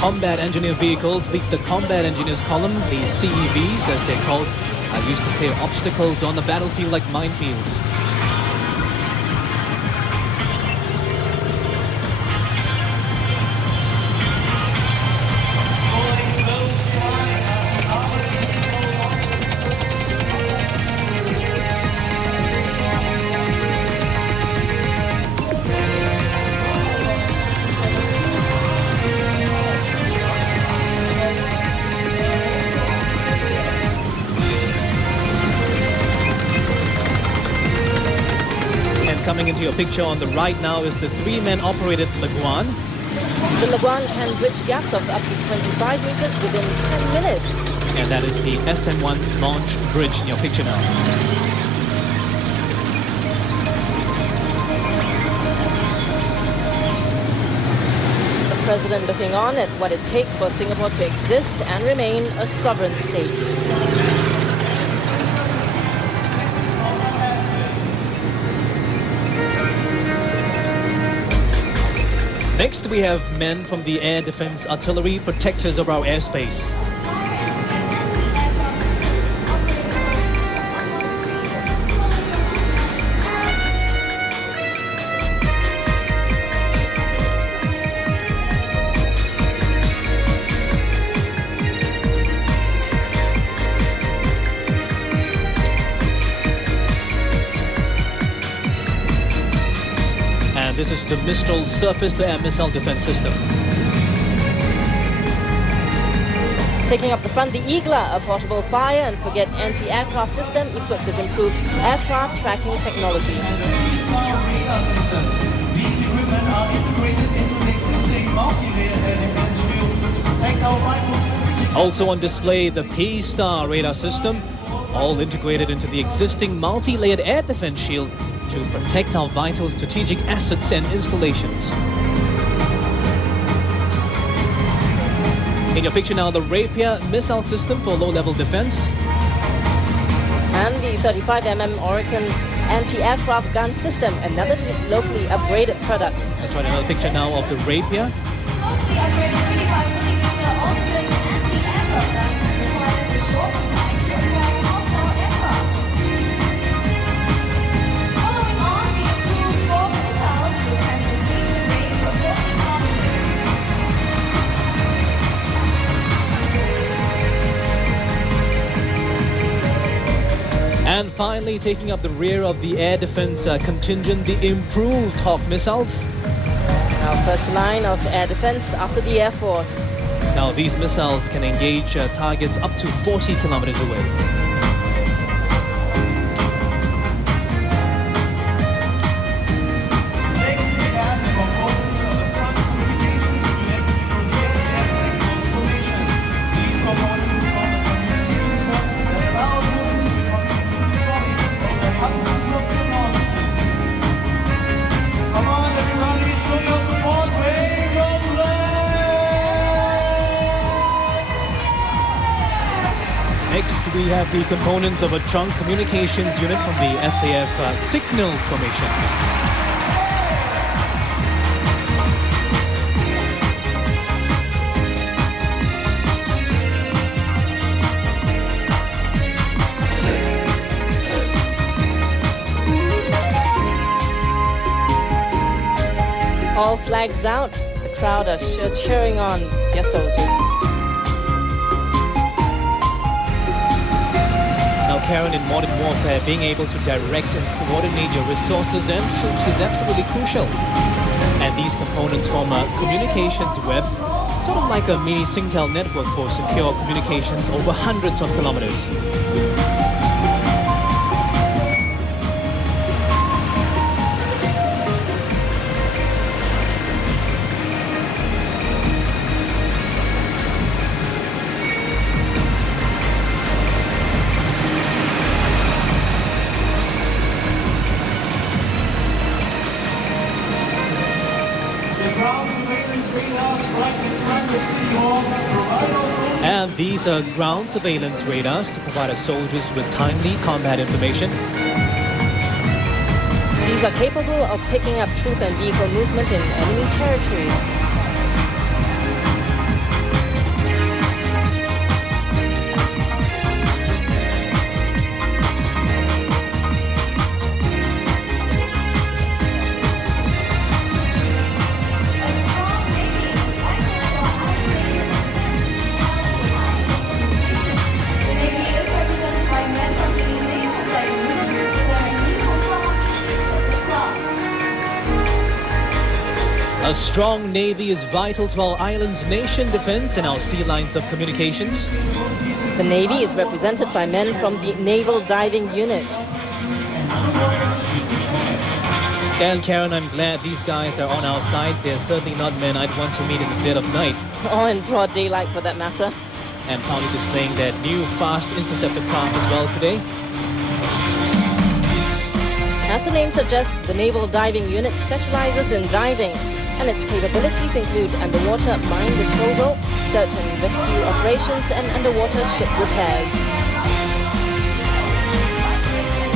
Combat engineer vehicles lead the combat engineers column, the CEVs as they're called, are used to clear obstacles on the battlefield like minefields. Coming into your picture on the right now is the 3-man operated Kuan. The Kuan can bridge gaps of up to 25 meters within 10 minutes. And that is the SM-1 launch bridge in your picture now. president looking on at what it takes for Singapore to exist and remain a sovereign state. Next, we have men from the Air Defence Artillery, protectors of our airspace. This is the Mistral surface-to-air missile defense system. Taking up the front, the Eagler, a portable fire and forget anti-aircraft system equipped with improved aircraft tracking technology. These equipment are integrated into the existing multi-layer air defense shield to protect our rifles. Also on display, the P-Star radar system, all integrated into the existing multi-layered air defense shield to protect our vital strategic assets and installations. In your picture now, the Rapier missile system for low-level defense. And the 35mm Oricon anti-aircraft gun system, another locally upgraded product. Let's try another picture now of the Rapier. Locally upgraded 35mm Oricon anti-aircraft gun requires a short time to acquire hostile aircraft. Following on, the improved four missiles which have increased range from 40 kilometers. And finally, taking up the rear of the air defense contingent, the improved Hawk missiles. Our first line of air defense after the Air Force. Now, these missiles can engage targets up to 40 kilometers away. Next, we have the components of a trunk communications unit from the SAF Signals Formation. All flags out, the crowd are sure cheering on their soldiers. Now, Karen, in modern warfare, being able to direct and coordinate your resources and troops is absolutely crucial. And these components form a communications web, sort of like a mini Singtel network for secure communications over hundreds of kilometers. And these are ground surveillance radars to provide our soldiers with timely combat information. These are capable of picking up troop and vehicle movement in enemy territory. A strong navy is vital to our island's nation defense and our sea lines of communications. The Navy is represented by men from the Naval Diving Unit. And Karen, I'm glad these guys are on our side. They're certainly not men I'd want to meet in the dead of night. Or in broad daylight for that matter. And proudly displaying their new fast interceptor craft as well today. As the name suggests, the Naval Diving Unit specializes in diving. and its capabilities include underwater mine disposal, search and rescue operations, and underwater ship repairs.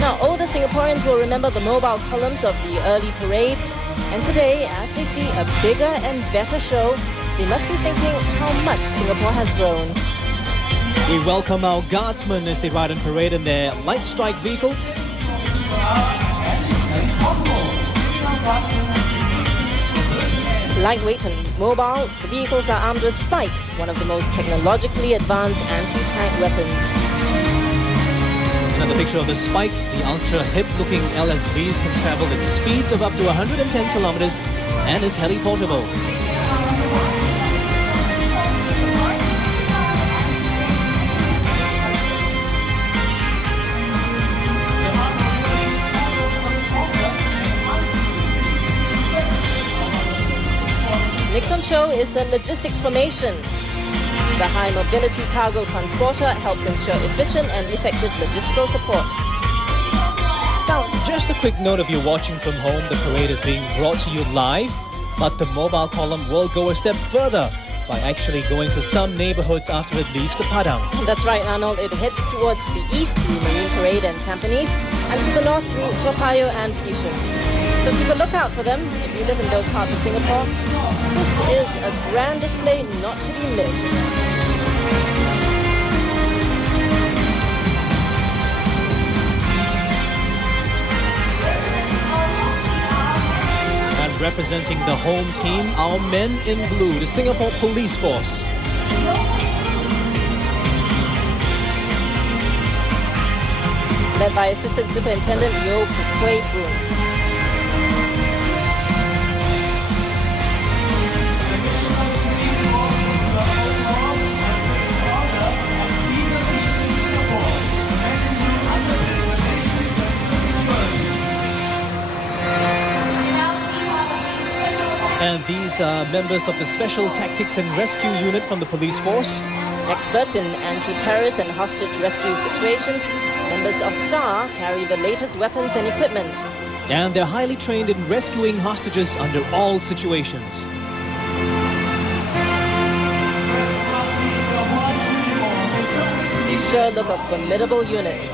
Now, older Singaporeans will remember the mobile columns of the early parades, and today, as they see a bigger and better show, they must be thinking how much Singapore has grown. We welcome our guardsmen as they ride on parade in their light strike vehicles. Lightweight and mobile, the vehicles are armed with Spike, one of the most technologically advanced anti-tank weapons. Another picture of the Spike. The ultra-hip-looking LSVs can travel at speeds of up to 110 kilometers and is heli-portable. Next on show is the logistics formation. The high mobility cargo transporter helps ensure efficient and effective logistical support. Now, just a quick note if you're watching from home, the parade is being brought to you live, but the mobile column will go a step further by actually going to some neighborhoods after it leaves the Padang. That's right, Arnold. It heads towards the east through Marine Parade and Tampines, and to the north through Toa Payoh and Yishun. So keep a lookout for them if you live in those parts of Singapore. This is a grand display not to be missed. And representing the home team, our men in blue, the Singapore Police Force. Led by Assistant Superintendent Yeo Pui Boon. And these are members of the Special Tactics and Rescue Unit from the police force. Experts in anti-terrorist and hostage rescue situations, members of STAR carry the latest weapons and equipment. And they're highly trained in rescuing hostages under all situations. Sure look a formidable unit.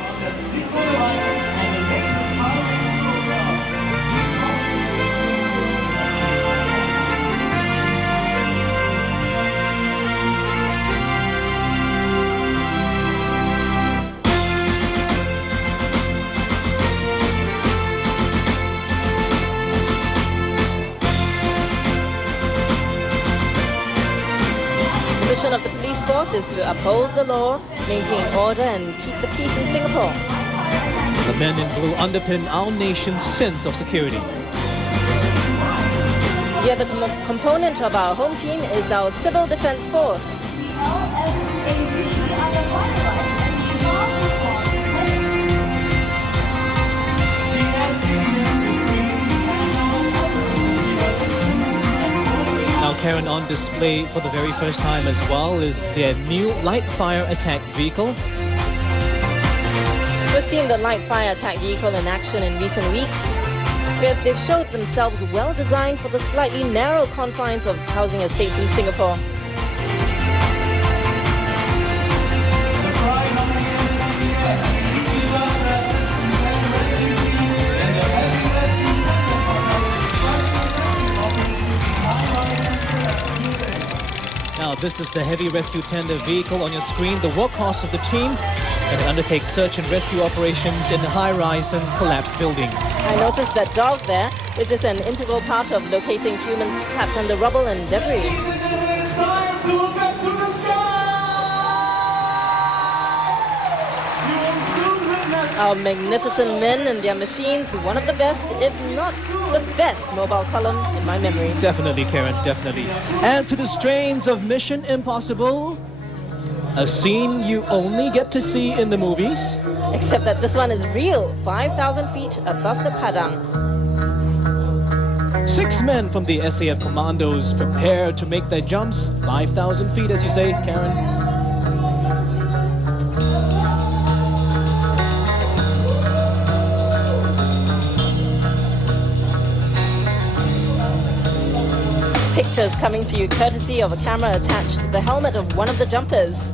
The mission of the police force is to uphold the law, maintain order and keep the peace in Singapore. The men in blue underpin our nation's sense of security. The other component of our home team is our Civil Defence Force. Now, Karen, on display for the very first time as well is their new light fire attack vehicle. We've seen the light fire attack vehicle in action in recent weeks. They've showed themselves well designed for the slightly narrow confines of housing estates in Singapore. Now, this is the heavy rescue tender vehicle on your screen, the workhorse of the team, and it undertakes search and rescue operations in high-rise and collapsed buildings. I noticed that dog there, which is an integral part of locating humans trapped under rubble and debris. It's time to look up to the sky! You will soon witness Our magnificent men and their machines, one of the best, if not the best mobile column in my memory. Definitely, Karen, definitely. And to the strains of Mission Impossible, a scene you only get to see in the movies. Except that this one is real, 5,000 feet above the Padang. 6 men from the SAF Commandos prepare to make their jumps, 5,000 feet, as you say, Karen. pictures coming to you courtesy of a camera attached to the helmet of one of the jumpers.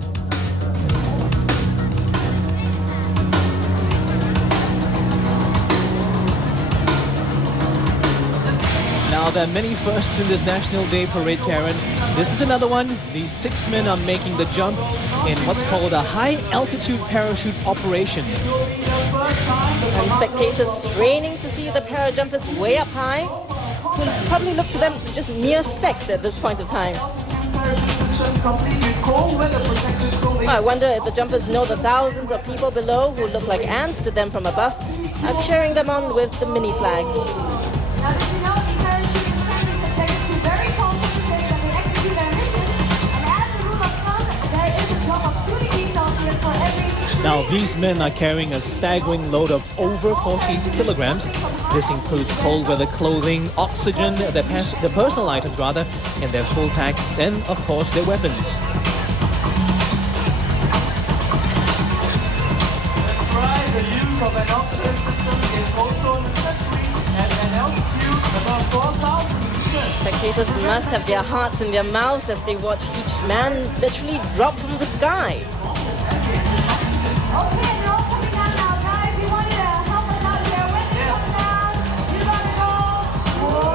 Now, there are many firsts in this National Day Parade, Karen. This is another one. These 6 men are making the jump in what's called a high-altitude parachute operation. And spectators straining to see the parajumpers way up high will probably look to them just mere specks at this point of time. I wonder if the jumpers know the thousands of people below who look like ants to them from above are cheering them on with the mini flags. Now, did you know the parachuting can be subjected to very cold temperatures when they execute their mission? And as a rule of thumb, there is a drop of 2 degrees Celsius for every 3 Now, these men are carrying a staggering load of over 40 kilograms. This includes cold weather clothing, oxygen, their personal items rather, and their full packs, and of course their weapons. That's right, the use of an oxygen system is also necessary at an altitude above 4,000 meters. Spectators must have their hearts in their mouths as they watch each man literally drop from the sky. Okay, they're all coming down now, guys. We want you to help us out here. When they come down, you gotta go. Whoa!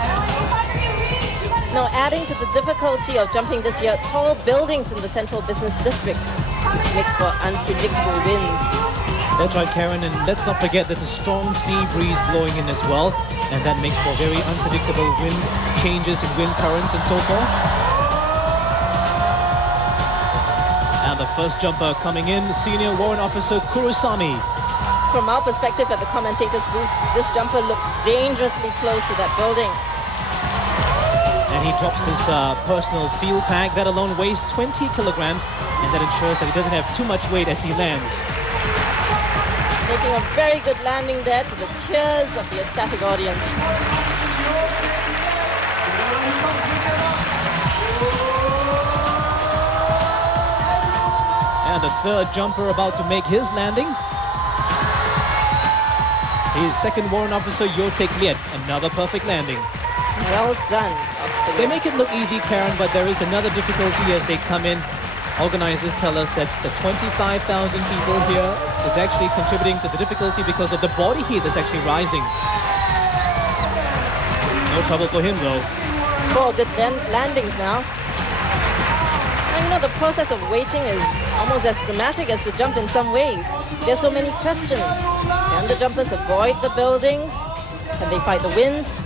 And when you finally reach, you gotta Now, adding to the difficulty of jumping this year, tall buildings in the central business district makes for unpredictable winds. That's right, Karen, and let's not forget there's a strong sea breeze blowing in as well, and that makes for very unpredictable wind changes in wind currents and so forth. And the first jumper coming in, Senior Warrant Officer Kurosami. From our perspective at the commentator's booth, this jumper looks dangerously close to that building. And he drops his personal fuel pack. That alone weighs 20 kilograms, and that ensures that he doesn't have too much weight as he lands. Making a very good landing there to the cheers of the ecstatic audience. And a third jumper about to make his landing. His second warrant officer, Yotek Liet, another perfect landing. Well done, officer. They make it look easy, Karen, but there is another difficulty as they come in. Organizers tell us that the 25,000 people here is actually contributing to the difficulty because of the body heat that's actually rising. No trouble for him, though. 4 good landings now. And you know, the process of waiting is almost as dramatic as the jump in some ways. There's so many questions. Can the jumpers avoid the buildings? Can they fight the winds?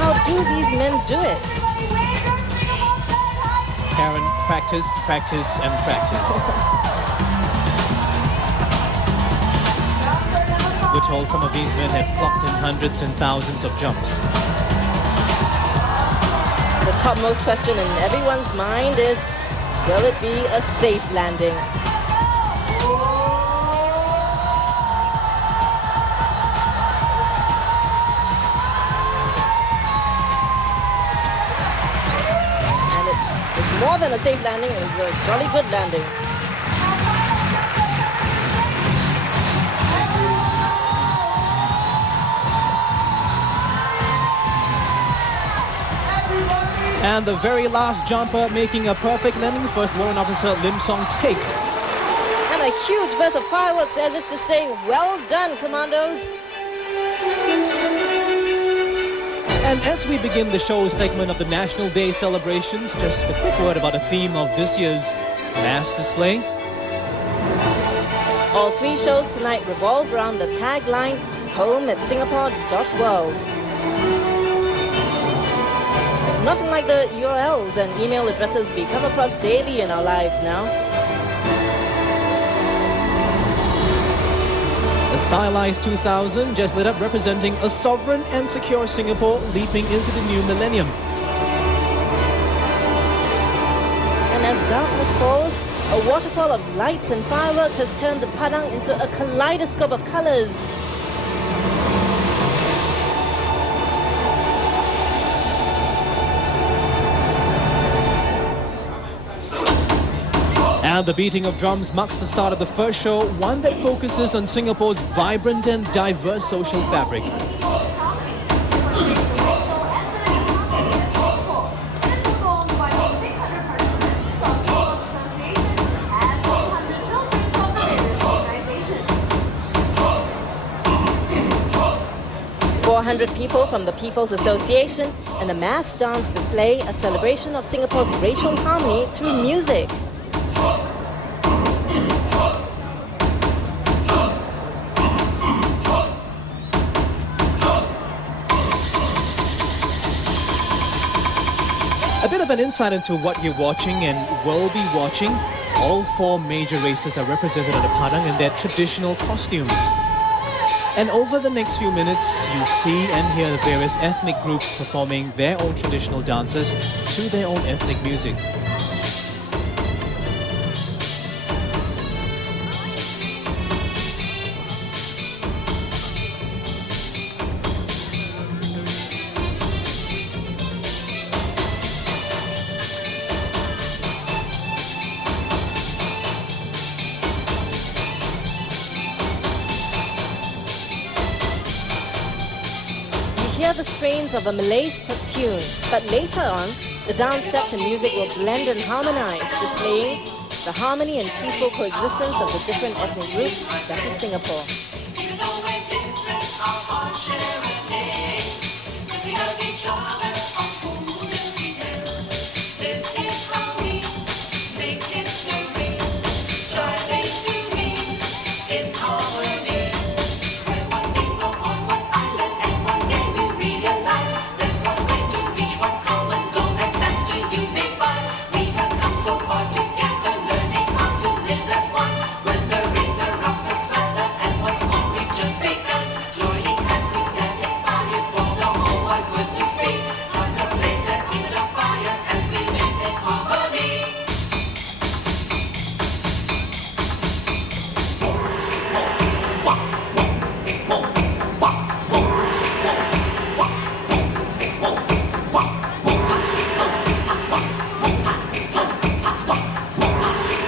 How do these men do it? Karen, practice, practice, and practice. We're told some of these men have clocked in hundreds and thousands of jumps. The topmost question in everyone's mind is, will it be a safe landing? And it was more than a safe landing, it was a jolly good landing. And the very last jumper making a perfect landing, first warrant officer Lim Song Taek. And a huge burst of fireworks as if to say, well done, commandos. And as we begin the show segment of the National Day celebrations, just a quick word about the theme of this year's mass display. All 3 shows tonight revolve around the tagline, home@singapore.world. Nothing like the URLs and email addresses we come across daily in our lives now. The stylized 2000 just lit up, representing a sovereign and secure Singapore leaping into the new millennium. And as darkness falls, a waterfall of lights and fireworks has turned the Padang into a kaleidoscope of colors. And the beating of drums marks the start of the first show, one that focuses on Singapore's vibrant and diverse social fabric. 200 people from the People's Association and a mass dance display, a celebration of Singapore's racial harmony through music. A bit of an insight into what you're watching and will be watching. All four major races are represented on the Padang in their traditional costumes. And over the next few minutes, you see and hear the various ethnic groups performing their own traditional dances to their own ethnic music. Hear the strains of a Malay tune, but later on, the dance steps and music will blend and harmonize, displaying the harmony and peaceful coexistence of the different ethnic groups that is Singapore. Even though we're different, our hearts share a name. 'Cause we love each other, our food in the end. This is how we make history, striving to meet in harmony. We're one people on one island, and one day we realize there's one way to reach one common goal, and that's to unify. We have come so far together, learning how to live as one, weathering the roughest weather, and what's more, we've just begun. Joining as we stand inspired for the whole wide world to see. Hearts ablaze and ears on fire as we live in harmony.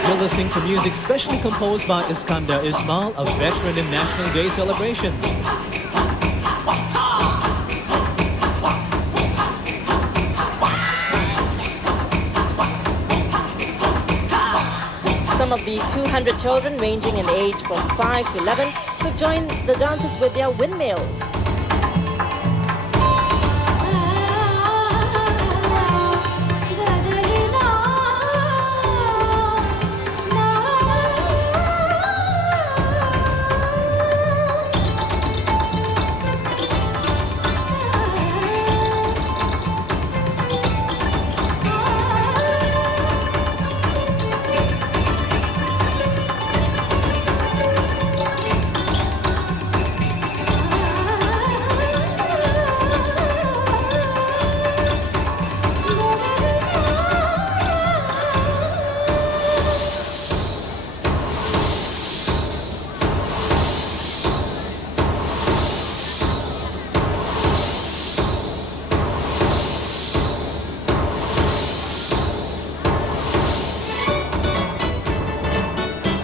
You're listening to music specially composed by Iskandar Ismail, a veteran in National Day celebrations. Some of the 200 children ranging in age from 5 to 11 have joined the dances with their windmills.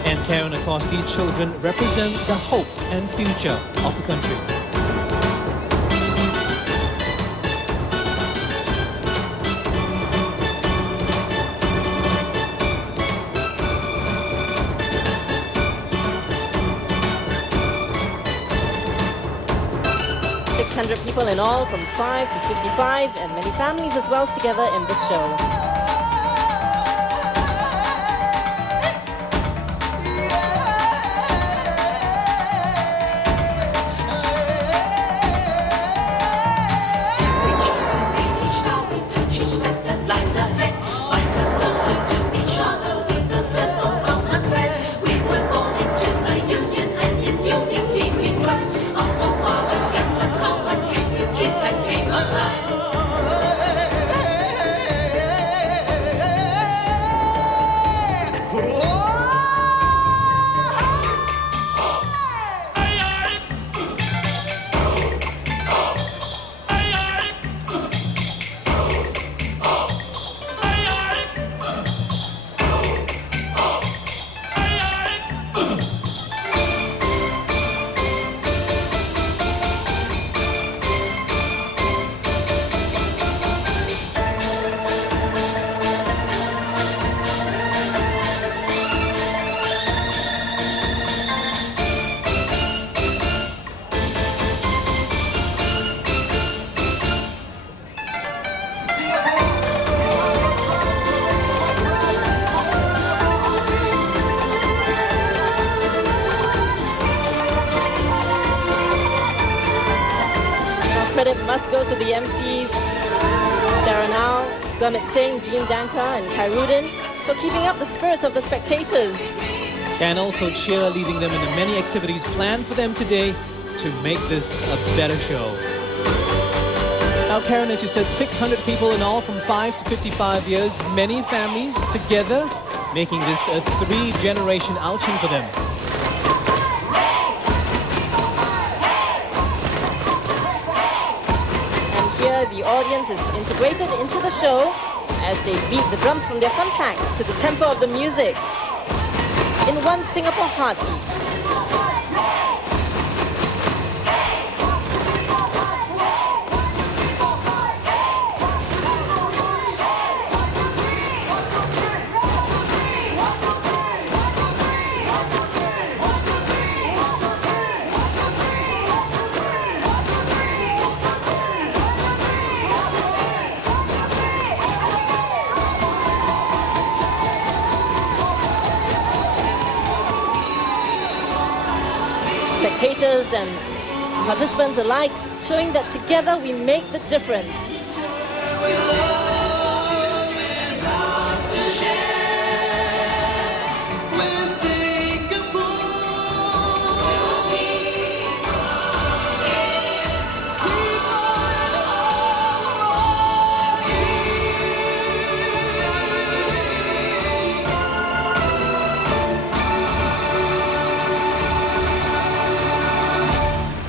And carrying across these children represent the hope and future of the country. People in all from 5 to 55 and many families as well together in this show. must go to the MCs, Sharon Au, Gurmit Singh, Jean Danka and Khairudin for keeping up the spirits of the spectators. And also cheerleading them in the many activities planned for them today to make this a better show. Now, Karen, as you said, 600 people in all from 5 to 55 years, many families together, making this a 3-generation outing for them. And here the audience is integrated into the show as they beat the drums from their fun packs to the tempo of the music in one Singapore heartbeat. Spectators and participants alike showing that together we make the difference.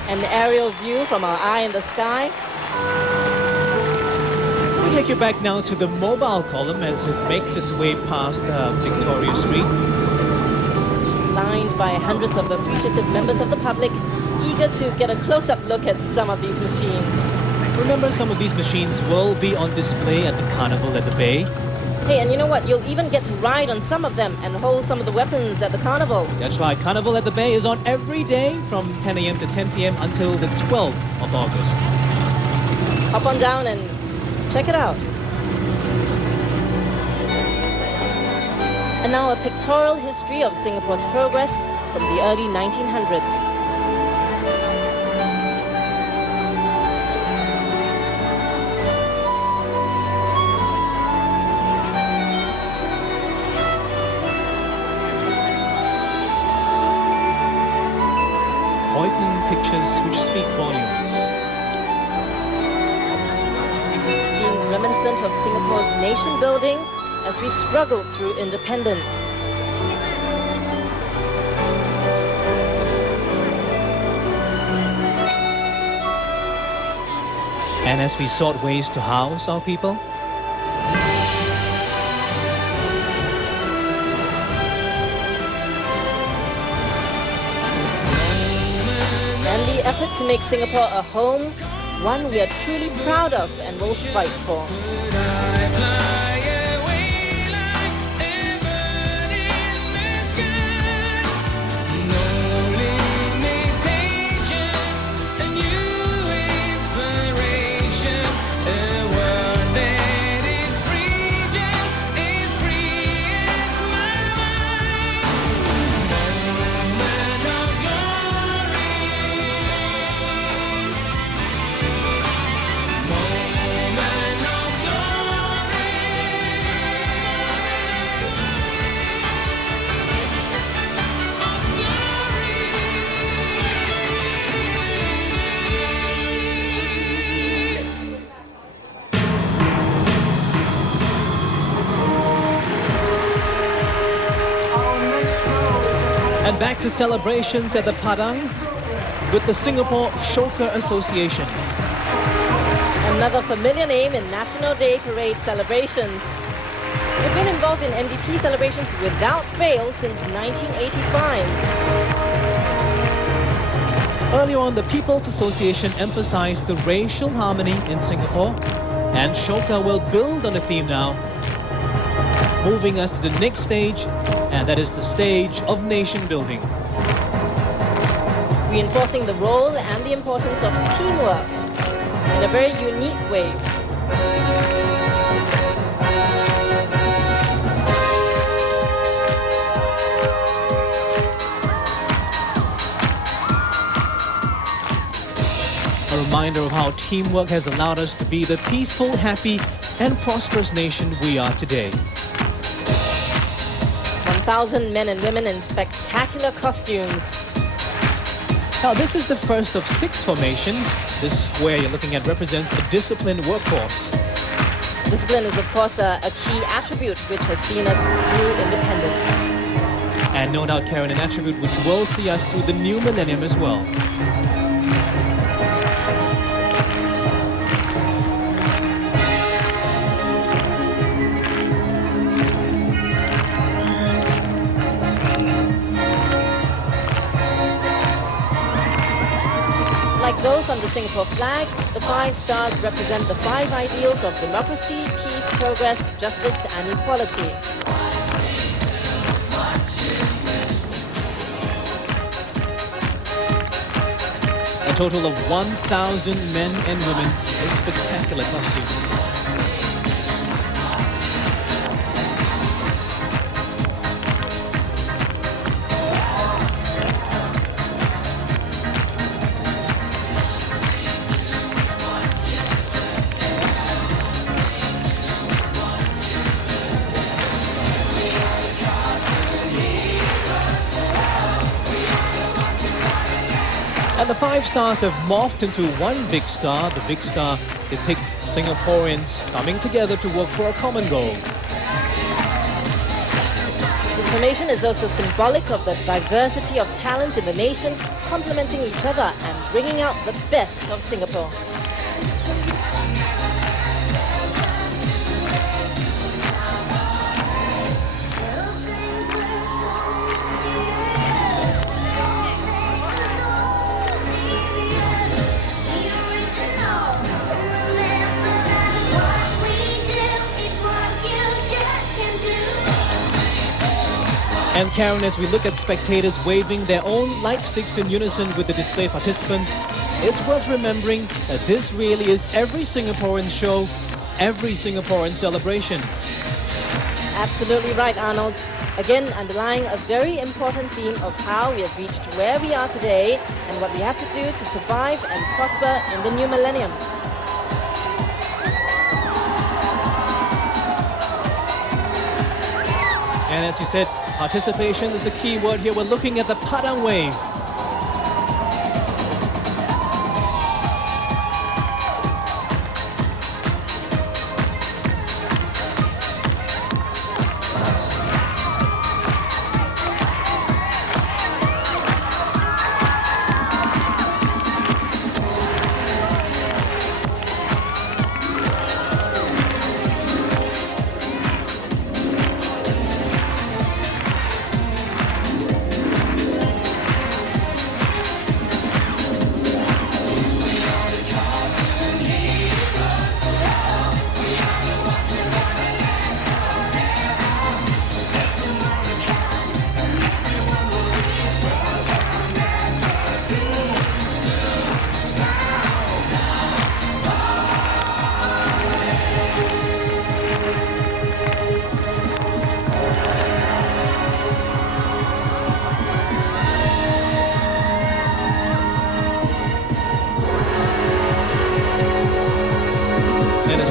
An aerial view from our eye in the sky. We take you back now to the mobile column as it makes its way past Victoria Street. Lined by hundreds of appreciative members of the public, eager to get a close-up look at some of these machines. Remember, some of these machines will be on display at the carnival at the Bay. Hey, and you know what? You'll even get to ride on some of them and hold some of the weapons at the carnival. That's right, Carnival at the Bay is on every day from 10 a.m. to 10 p.m. until the 12th of August. Hop on down and check it out. And now a pictorial history of Singapore's progress from the early 1900s. Poignant pictures which speak volumes. Scenes reminiscent of Singapore's nation building as we struggled through independence. And as we sought ways to house our people, And the effort to make Singapore a home, one we are truly proud of and will fight for. and back to celebrations at the Padang with the Singapore Shoker Association. Another familiar name in National Day Parade celebrations. They've been involved in NDP celebrations without fail since 1985. Earlier on, the People's Association emphasized the racial harmony in Singapore, and Shoka will build on the theme now, moving us to the next stage, and that is the stage of nation building. Reinforcing the role and the importance of teamwork in a very unique way. A reminder of how teamwork has allowed us to be the peaceful, happy, and prosperous nation we are today. 1,000 men and women in spectacular costumes. Now, this is the first of 6 formation. This square you're looking at represents a disciplined workforce. Discipline is, of course, a key attribute which has seen us through independence. And no doubt, Karen, an attribute which will see us through the new millennium as well. Like those on the Singapore flag, the 5 stars represent the 5 ideals of democracy, peace, progress, justice, and equality. A total of 1,000 men and women in spectacular costumes. And the 5 stars have morphed into one big star. The big star depicts Singaporeans coming together to work for a common goal. This formation is also symbolic of the diversity of talent in the nation, complementing each other and bringing out the best of Singapore. And Karen, as we look at spectators waving their own light sticks in unison with the display participants, it's worth remembering that this really is every Singaporean show, every Singaporean celebration. Absolutely right, Arnold. Again, underlying a very important theme of how we have reached where we are today and what we have to do to survive and prosper in the new millennium. And as you said, participation is the key word here. We're looking at the Padang wave.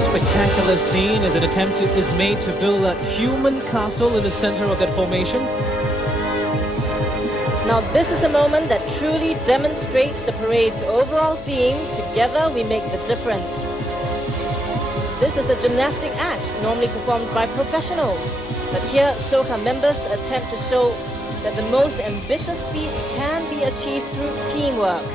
Spectacular scene as an attempt is made to build a human castle in the center of that formation. Now this is a moment that truly demonstrates the parade's overall theme, together we make the difference. This is a gymnastic act normally performed by professionals, but here Soka members attempt to show that the most ambitious feats can be achieved through teamwork.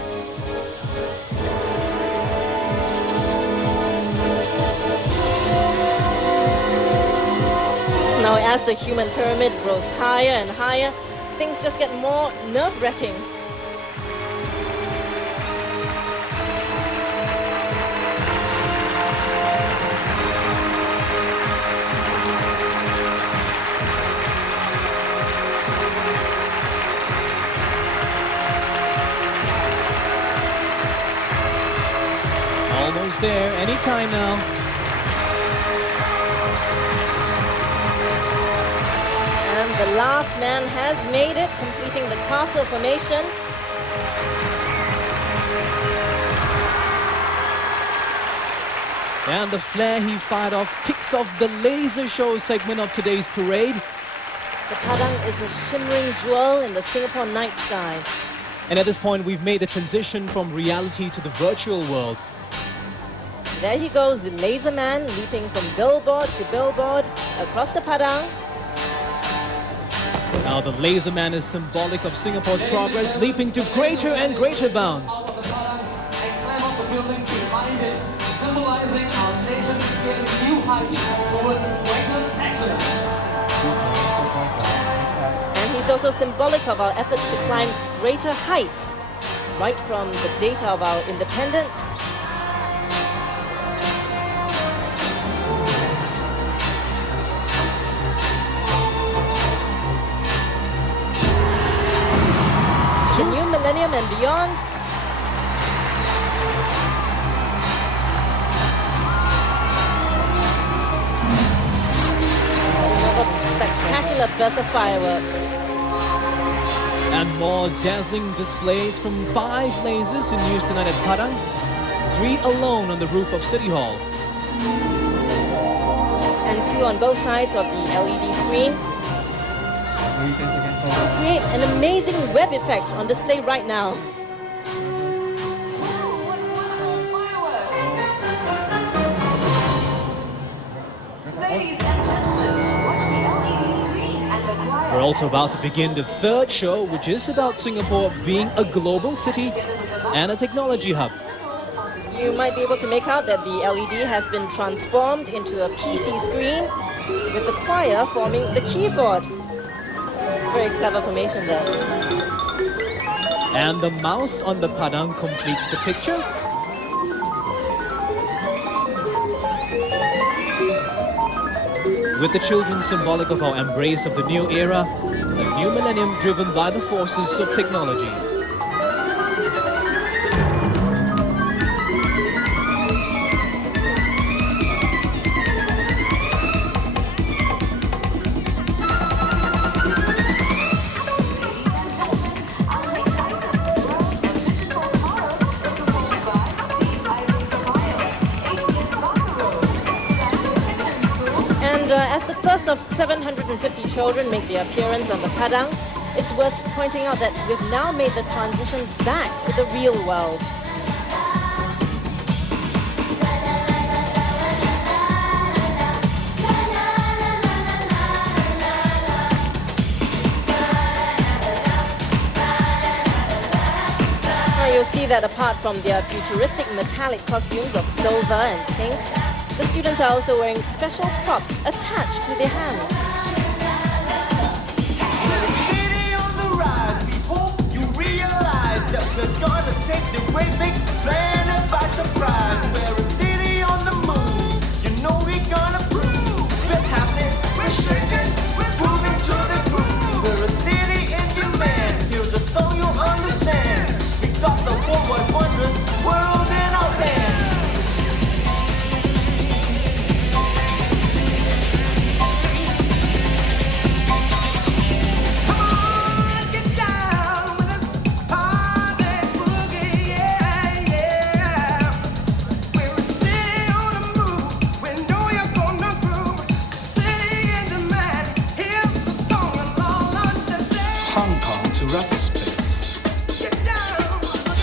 Now, as the human pyramid grows higher and higher, things just get more nerve-wracking. Almost there, anytime now. The last man has made it, completing the castle formation. And the flare he fired off kicks off the laser show segment of today's parade. The Padang is a shimmering jewel in the Singapore night sky. And at this point, we've made the transition from reality to the virtual world. There he goes, Laser Man, leaping from billboard to billboard across the Padang. Now the Laser Man is symbolic of Singapore's progress, leaping to greater and greater bounds. And climb up the building to find it, symbolizing our nation scaling new heights towards greater excellence. And he's also symbolic of our efforts to climb greater heights, right from the date of our independence to the new millennium and beyond. Another spectacular burst of fireworks. And more dazzling displays from 5 lasers in use tonight at Padang. 3 alone on the roof of City Hall. And 2 on both sides of the LED screen. To create an amazing web effect on display right now. Wow, what wonderful fireworks! Ladies and gentlemen, watch the LED screen and the choir. We're also about to begin the 3rd show, which is about Singapore being a global city and a technology hub. You might be able to make out that the LED has been transformed into a PC screen with the choir forming the keyboard. Very clever formation there. And the mouse on the Padang completes the picture. With the children symbolic of our embrace of the new era, the new millennium driven by the forces of technology. As the first of 750 children make their appearance on the Padang, it's worth pointing out that we've now made the transition back to the real world. Now you'll see that apart from their futuristic metallic costumes of silver and pink, the students are also wearing special props attached to their hands. City on the rise, we hope you realize that we're gonna take the great big planet by surprise. We're a city on the moon, you know we're gonna prove. We're happening, we're shaking, we're moving to the groove. We're a city in demand, here's a song you'll understand. We got the worldwide wonders, world in our hands.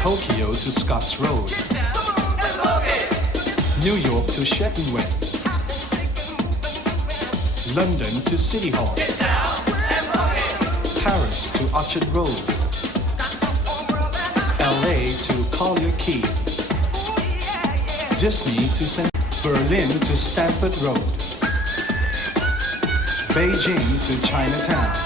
Tokyo to Scott's Road, New York to Shetland Way, London to City Hall, Paris to Orchard Road, LA to Collier Quay, Disney to St. Berlin to Stamford Road, Beijing to Chinatown.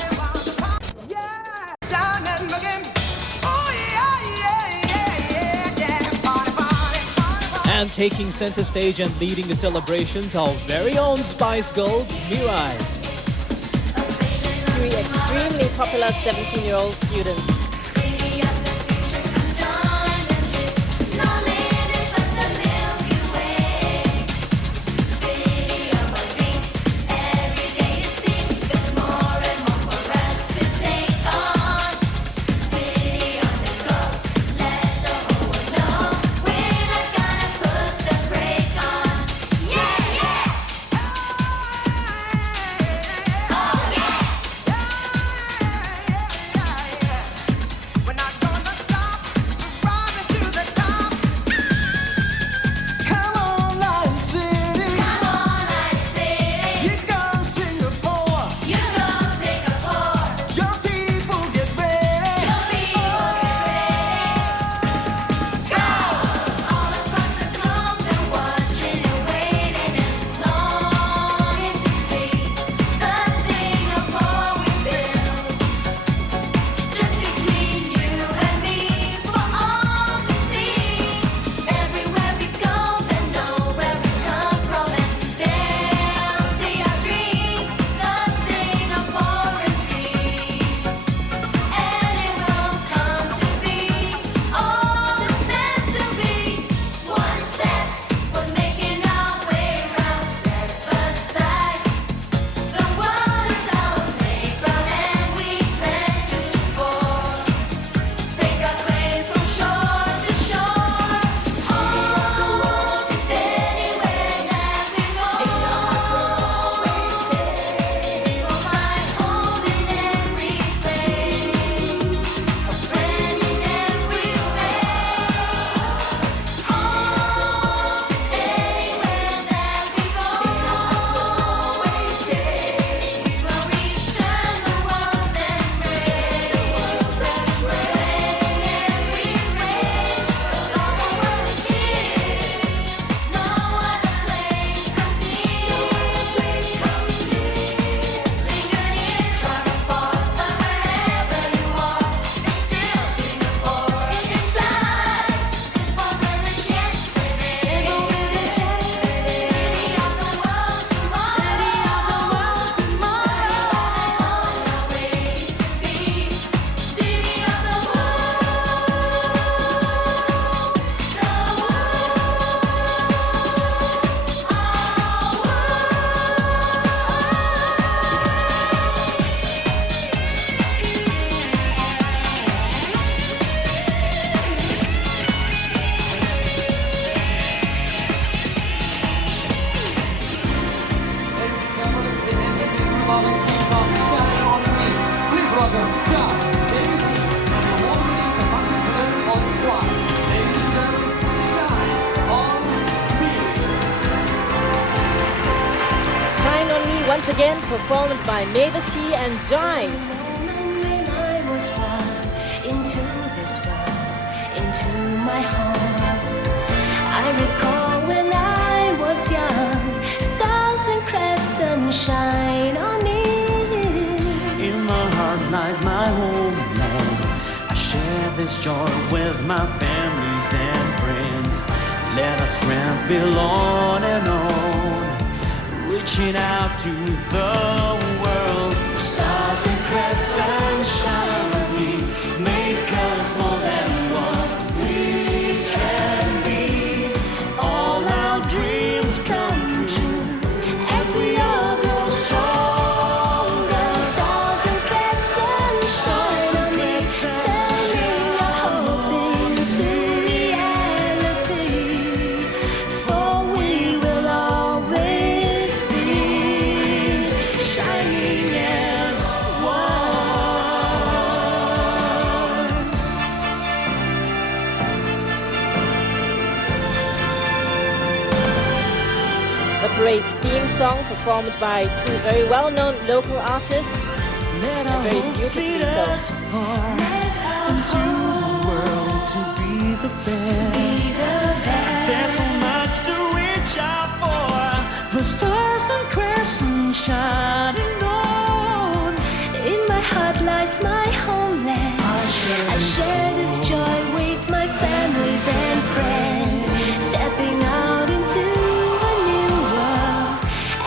And taking center stage and leading the celebrations, our very own Spice Girls, Mirai. 3 extremely popular 17-year-old students. once again performed by Mavis and Joy. When I was born into this world, into my home, I recall when I was young, stars and crescents shine on me. In my heart lies my homeland. I share this joy with my families and friends. Let our strength build on and on, reaching out to the world. Stars and crescents shine on me, make us more than what we can be. All our dreams come true as we all grow stronger. Stars and crescents shine on me, turning our hopes into reality. For we will always be Shining as one. The parade's theme song performed by two very well-known local artists. Let our very hopes beautifully lead so. us far into the world to be the best. There's so much to reach out for. The stars and crescents shining on. In my heart lies my homeland. I share this joy with my families and friends, stepping out into a new world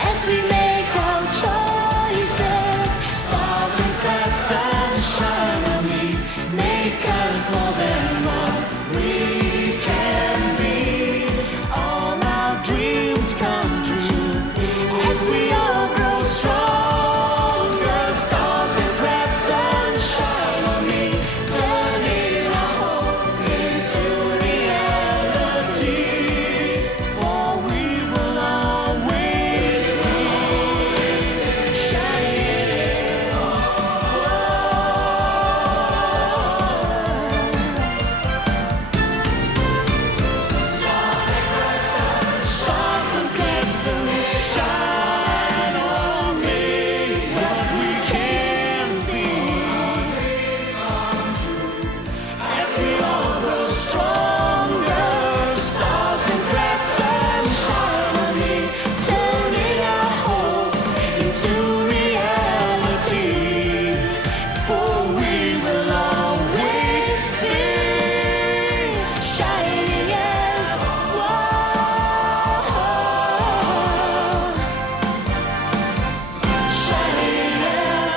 as we make our choices. Stars and crescents shine on me, make us more than what we can be. All our dreams come true as we all grow stronger. Stars and crescents shine on me, turning our hopes into reality. For we will always be shining as stars and crescents shine on me, what we can be. As we all grow stronger, stars and crescents shine on me, turning our hopes into reality. For we will always be shining as one. Shining as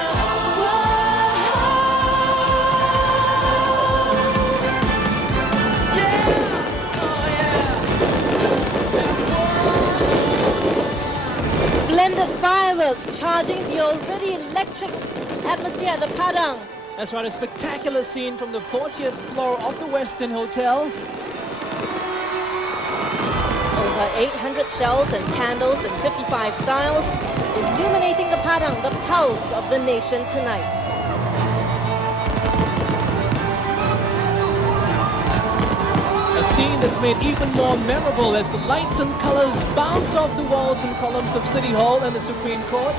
Splendid fireworks charging the already electric atmosphere at the Padang. That's right, a spectacular scene from the 40th floor of the Westin Hotel. Over 800 shells and candles in 55 styles, illuminating the Padang, the pulse of the nation tonight. A scene that's made even more memorable as the lights and colors bounce off the walls and columns of City Hall and the Supreme Court.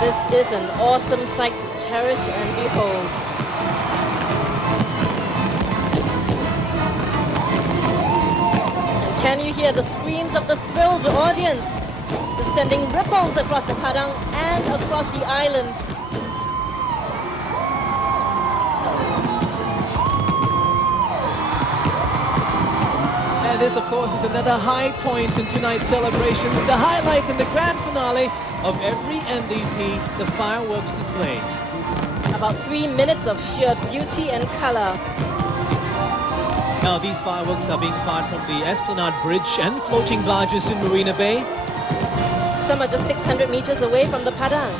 This is an awesome sight to cherish and behold. And can you hear the screams of the thrilled audience, descending ripples across the Padang and across the island? And this, of course, is another high point in tonight's celebrations, the highlight in the grand finale of every NDP, the fireworks display. About 3 minutes of sheer beauty and color. Now, these fireworks are being fired from the Esplanade Bridge and floating barges in Marina Bay. Some are just 600 meters away from the Padang.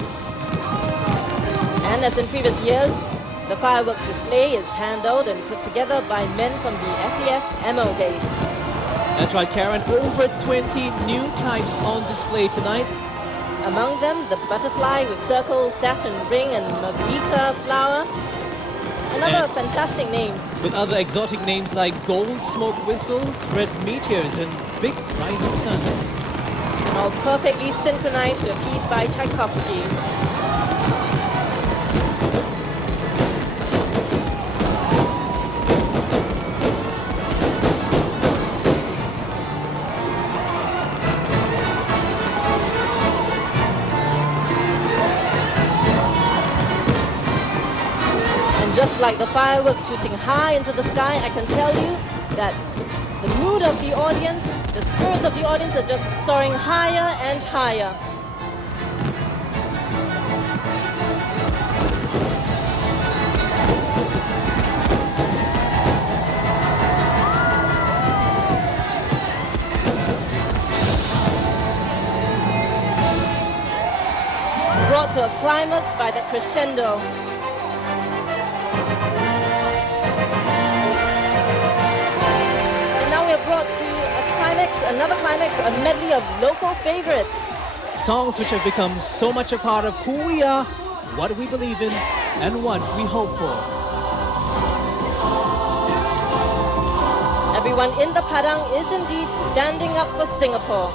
And as in previous years, the fireworks display is handled and put together by men from the SEF MO base. That's right, Karen, over 20 new types on display tonight. Among them, the butterfly with circle, Saturn ring and margarita flower. Another And fantastic names. with other exotic names like gold smoke whistles, red meteors, and big rising sun. And all perfectly synchronized to a piece by Tchaikovsky. Just like the fireworks shooting high into the sky, I can tell you that the mood of the audience, the spirits of the audience are just soaring higher and higher. Brought to a climax by the crescendo. Brought to a climax, another climax, a medley of local favorites. Songs which have become so much a part of who we are, what we believe in, and what we hope for. Everyone in the Padang is indeed standing up for Singapore.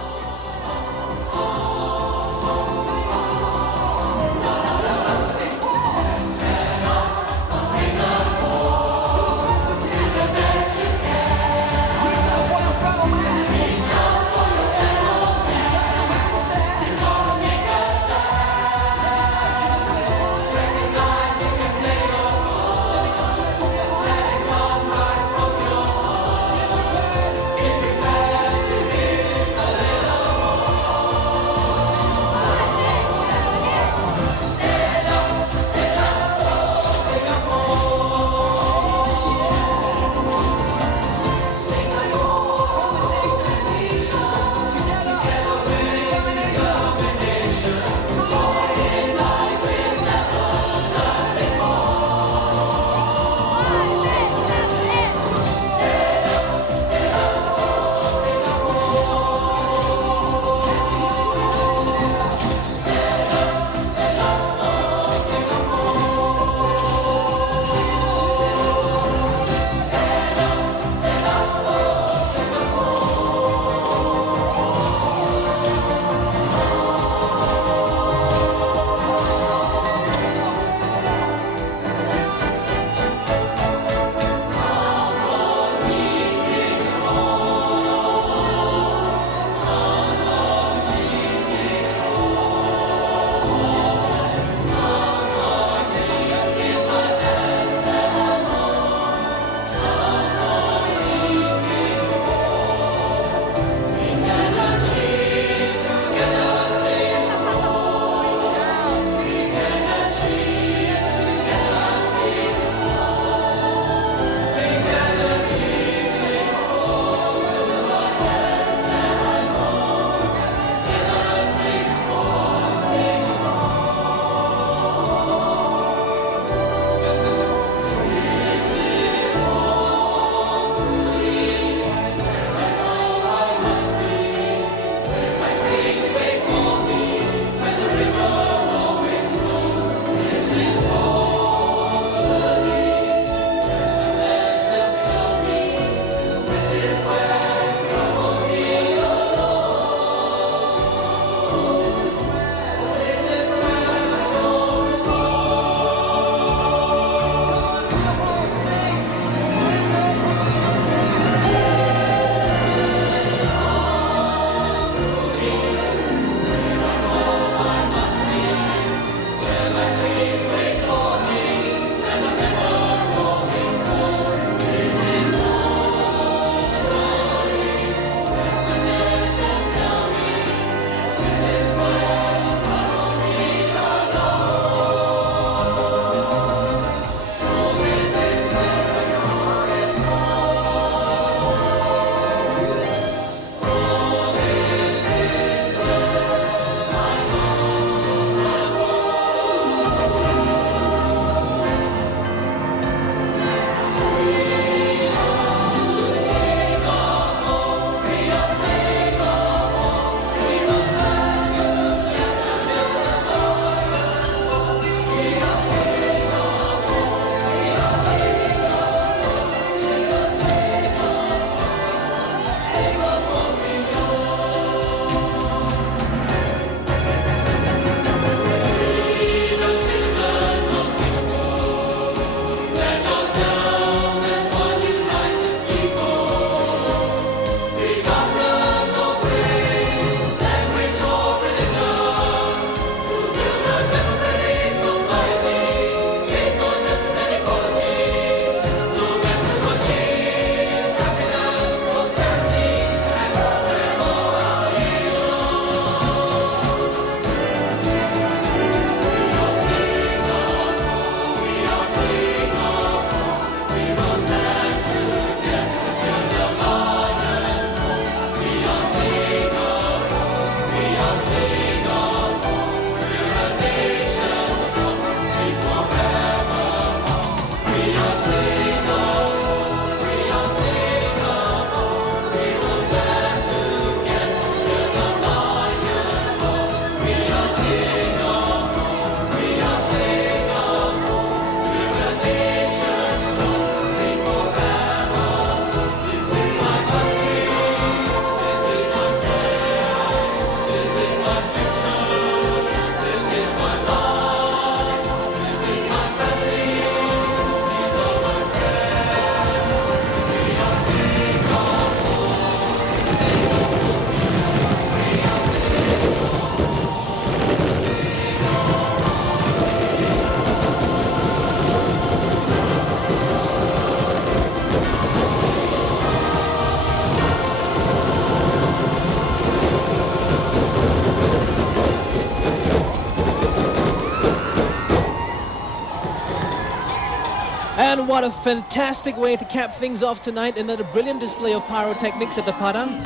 And what a fantastic way to cap things off tonight. Another brilliant display of pyrotechnics at the Padang.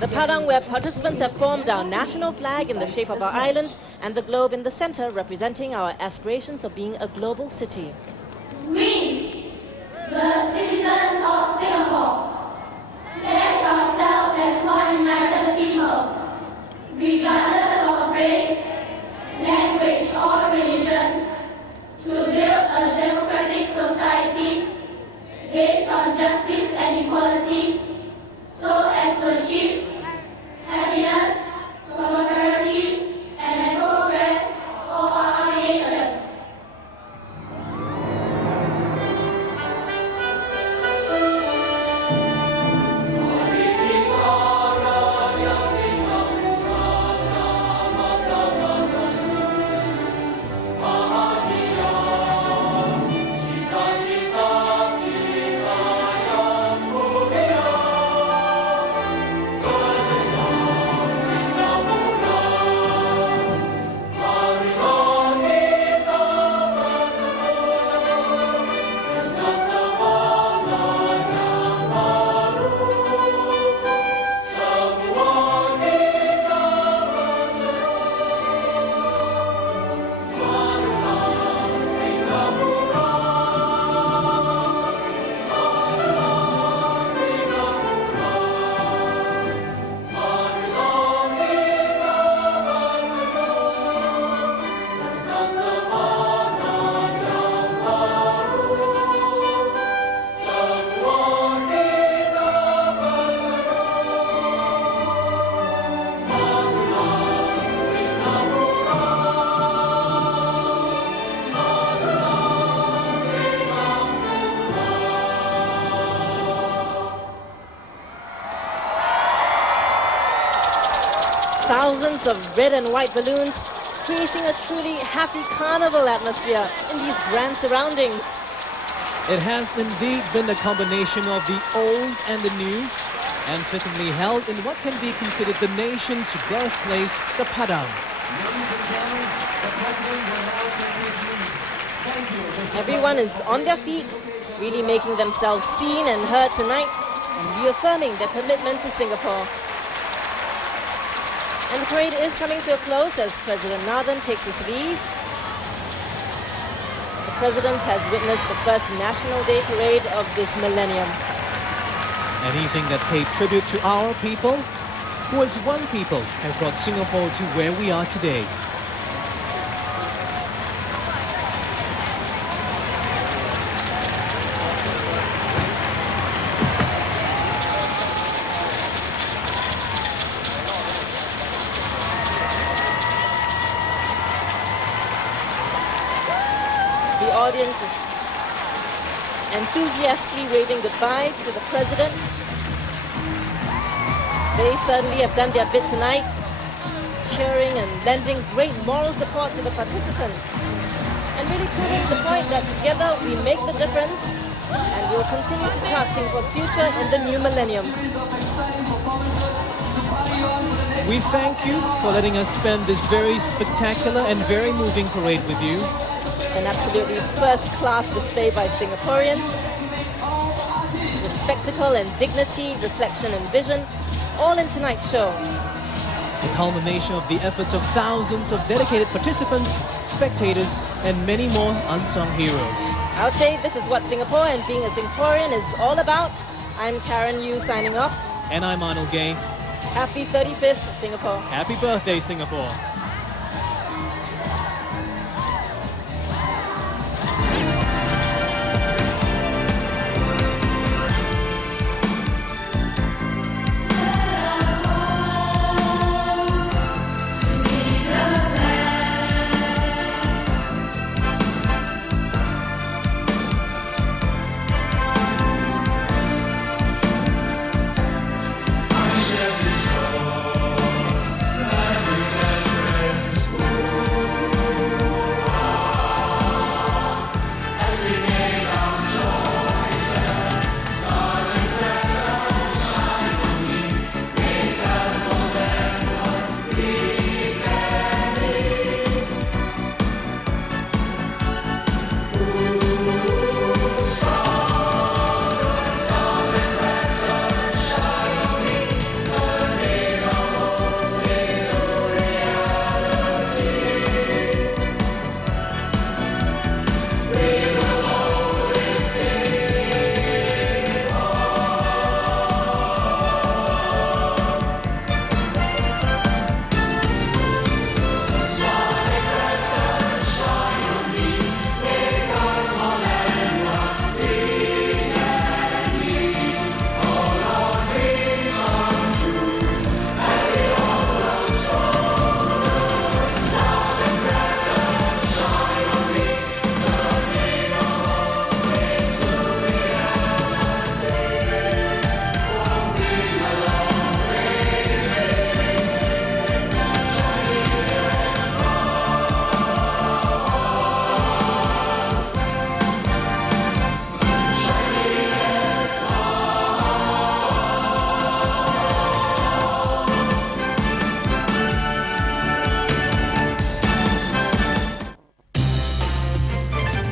The Padang, where participants have formed our national flag in the shape of our island and the globe in the center, representing our aspirations of being a global city. We, the citizens of Singapore, pledge ourselves as one united people, regardless of race, language, or religion, to build a democratic society based on justice and equality, so as to achieve happiness, prosperity, and progress for our nation. Thousands of red and white balloons creating a truly happy carnival atmosphere in these grand surroundings. It has indeed been a combination of the old and the new, and fittingly held in what can be considered the nation's birthplace, the Padang. Everyone is on their feet, really making themselves seen and heard tonight, and reaffirming their commitment to Singapore. And the parade is coming to a close as President Nathan takes his leave. The President has witnessed the first National Day parade of this millennium. An evening that paid tribute to our people, who as one people have brought Singapore to where we are today. The audience is enthusiastically waving goodbye to the President. They certainly have done their bit tonight, cheering and lending great moral support to the participants, and really proving the point that together we make the difference, and we'll continue to chart Singapore's future in the new millennium. We thank you for letting us spend this very spectacular and very moving parade with you. An absolutely first-class display by Singaporeans. The spectacle and dignity, reflection and vision, all in tonight's show. The culmination of the efforts of thousands of dedicated participants, spectators, and many more unsung heroes. I would say this is what Singapore and being a Singaporean is all about. I'm Karen Yu signing off. And I'm Arnold Gay. Happy 35th, Singapore. Happy birthday, Singapore. I share this joy, that is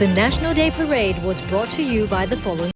The National Day Parade was brought to you by the following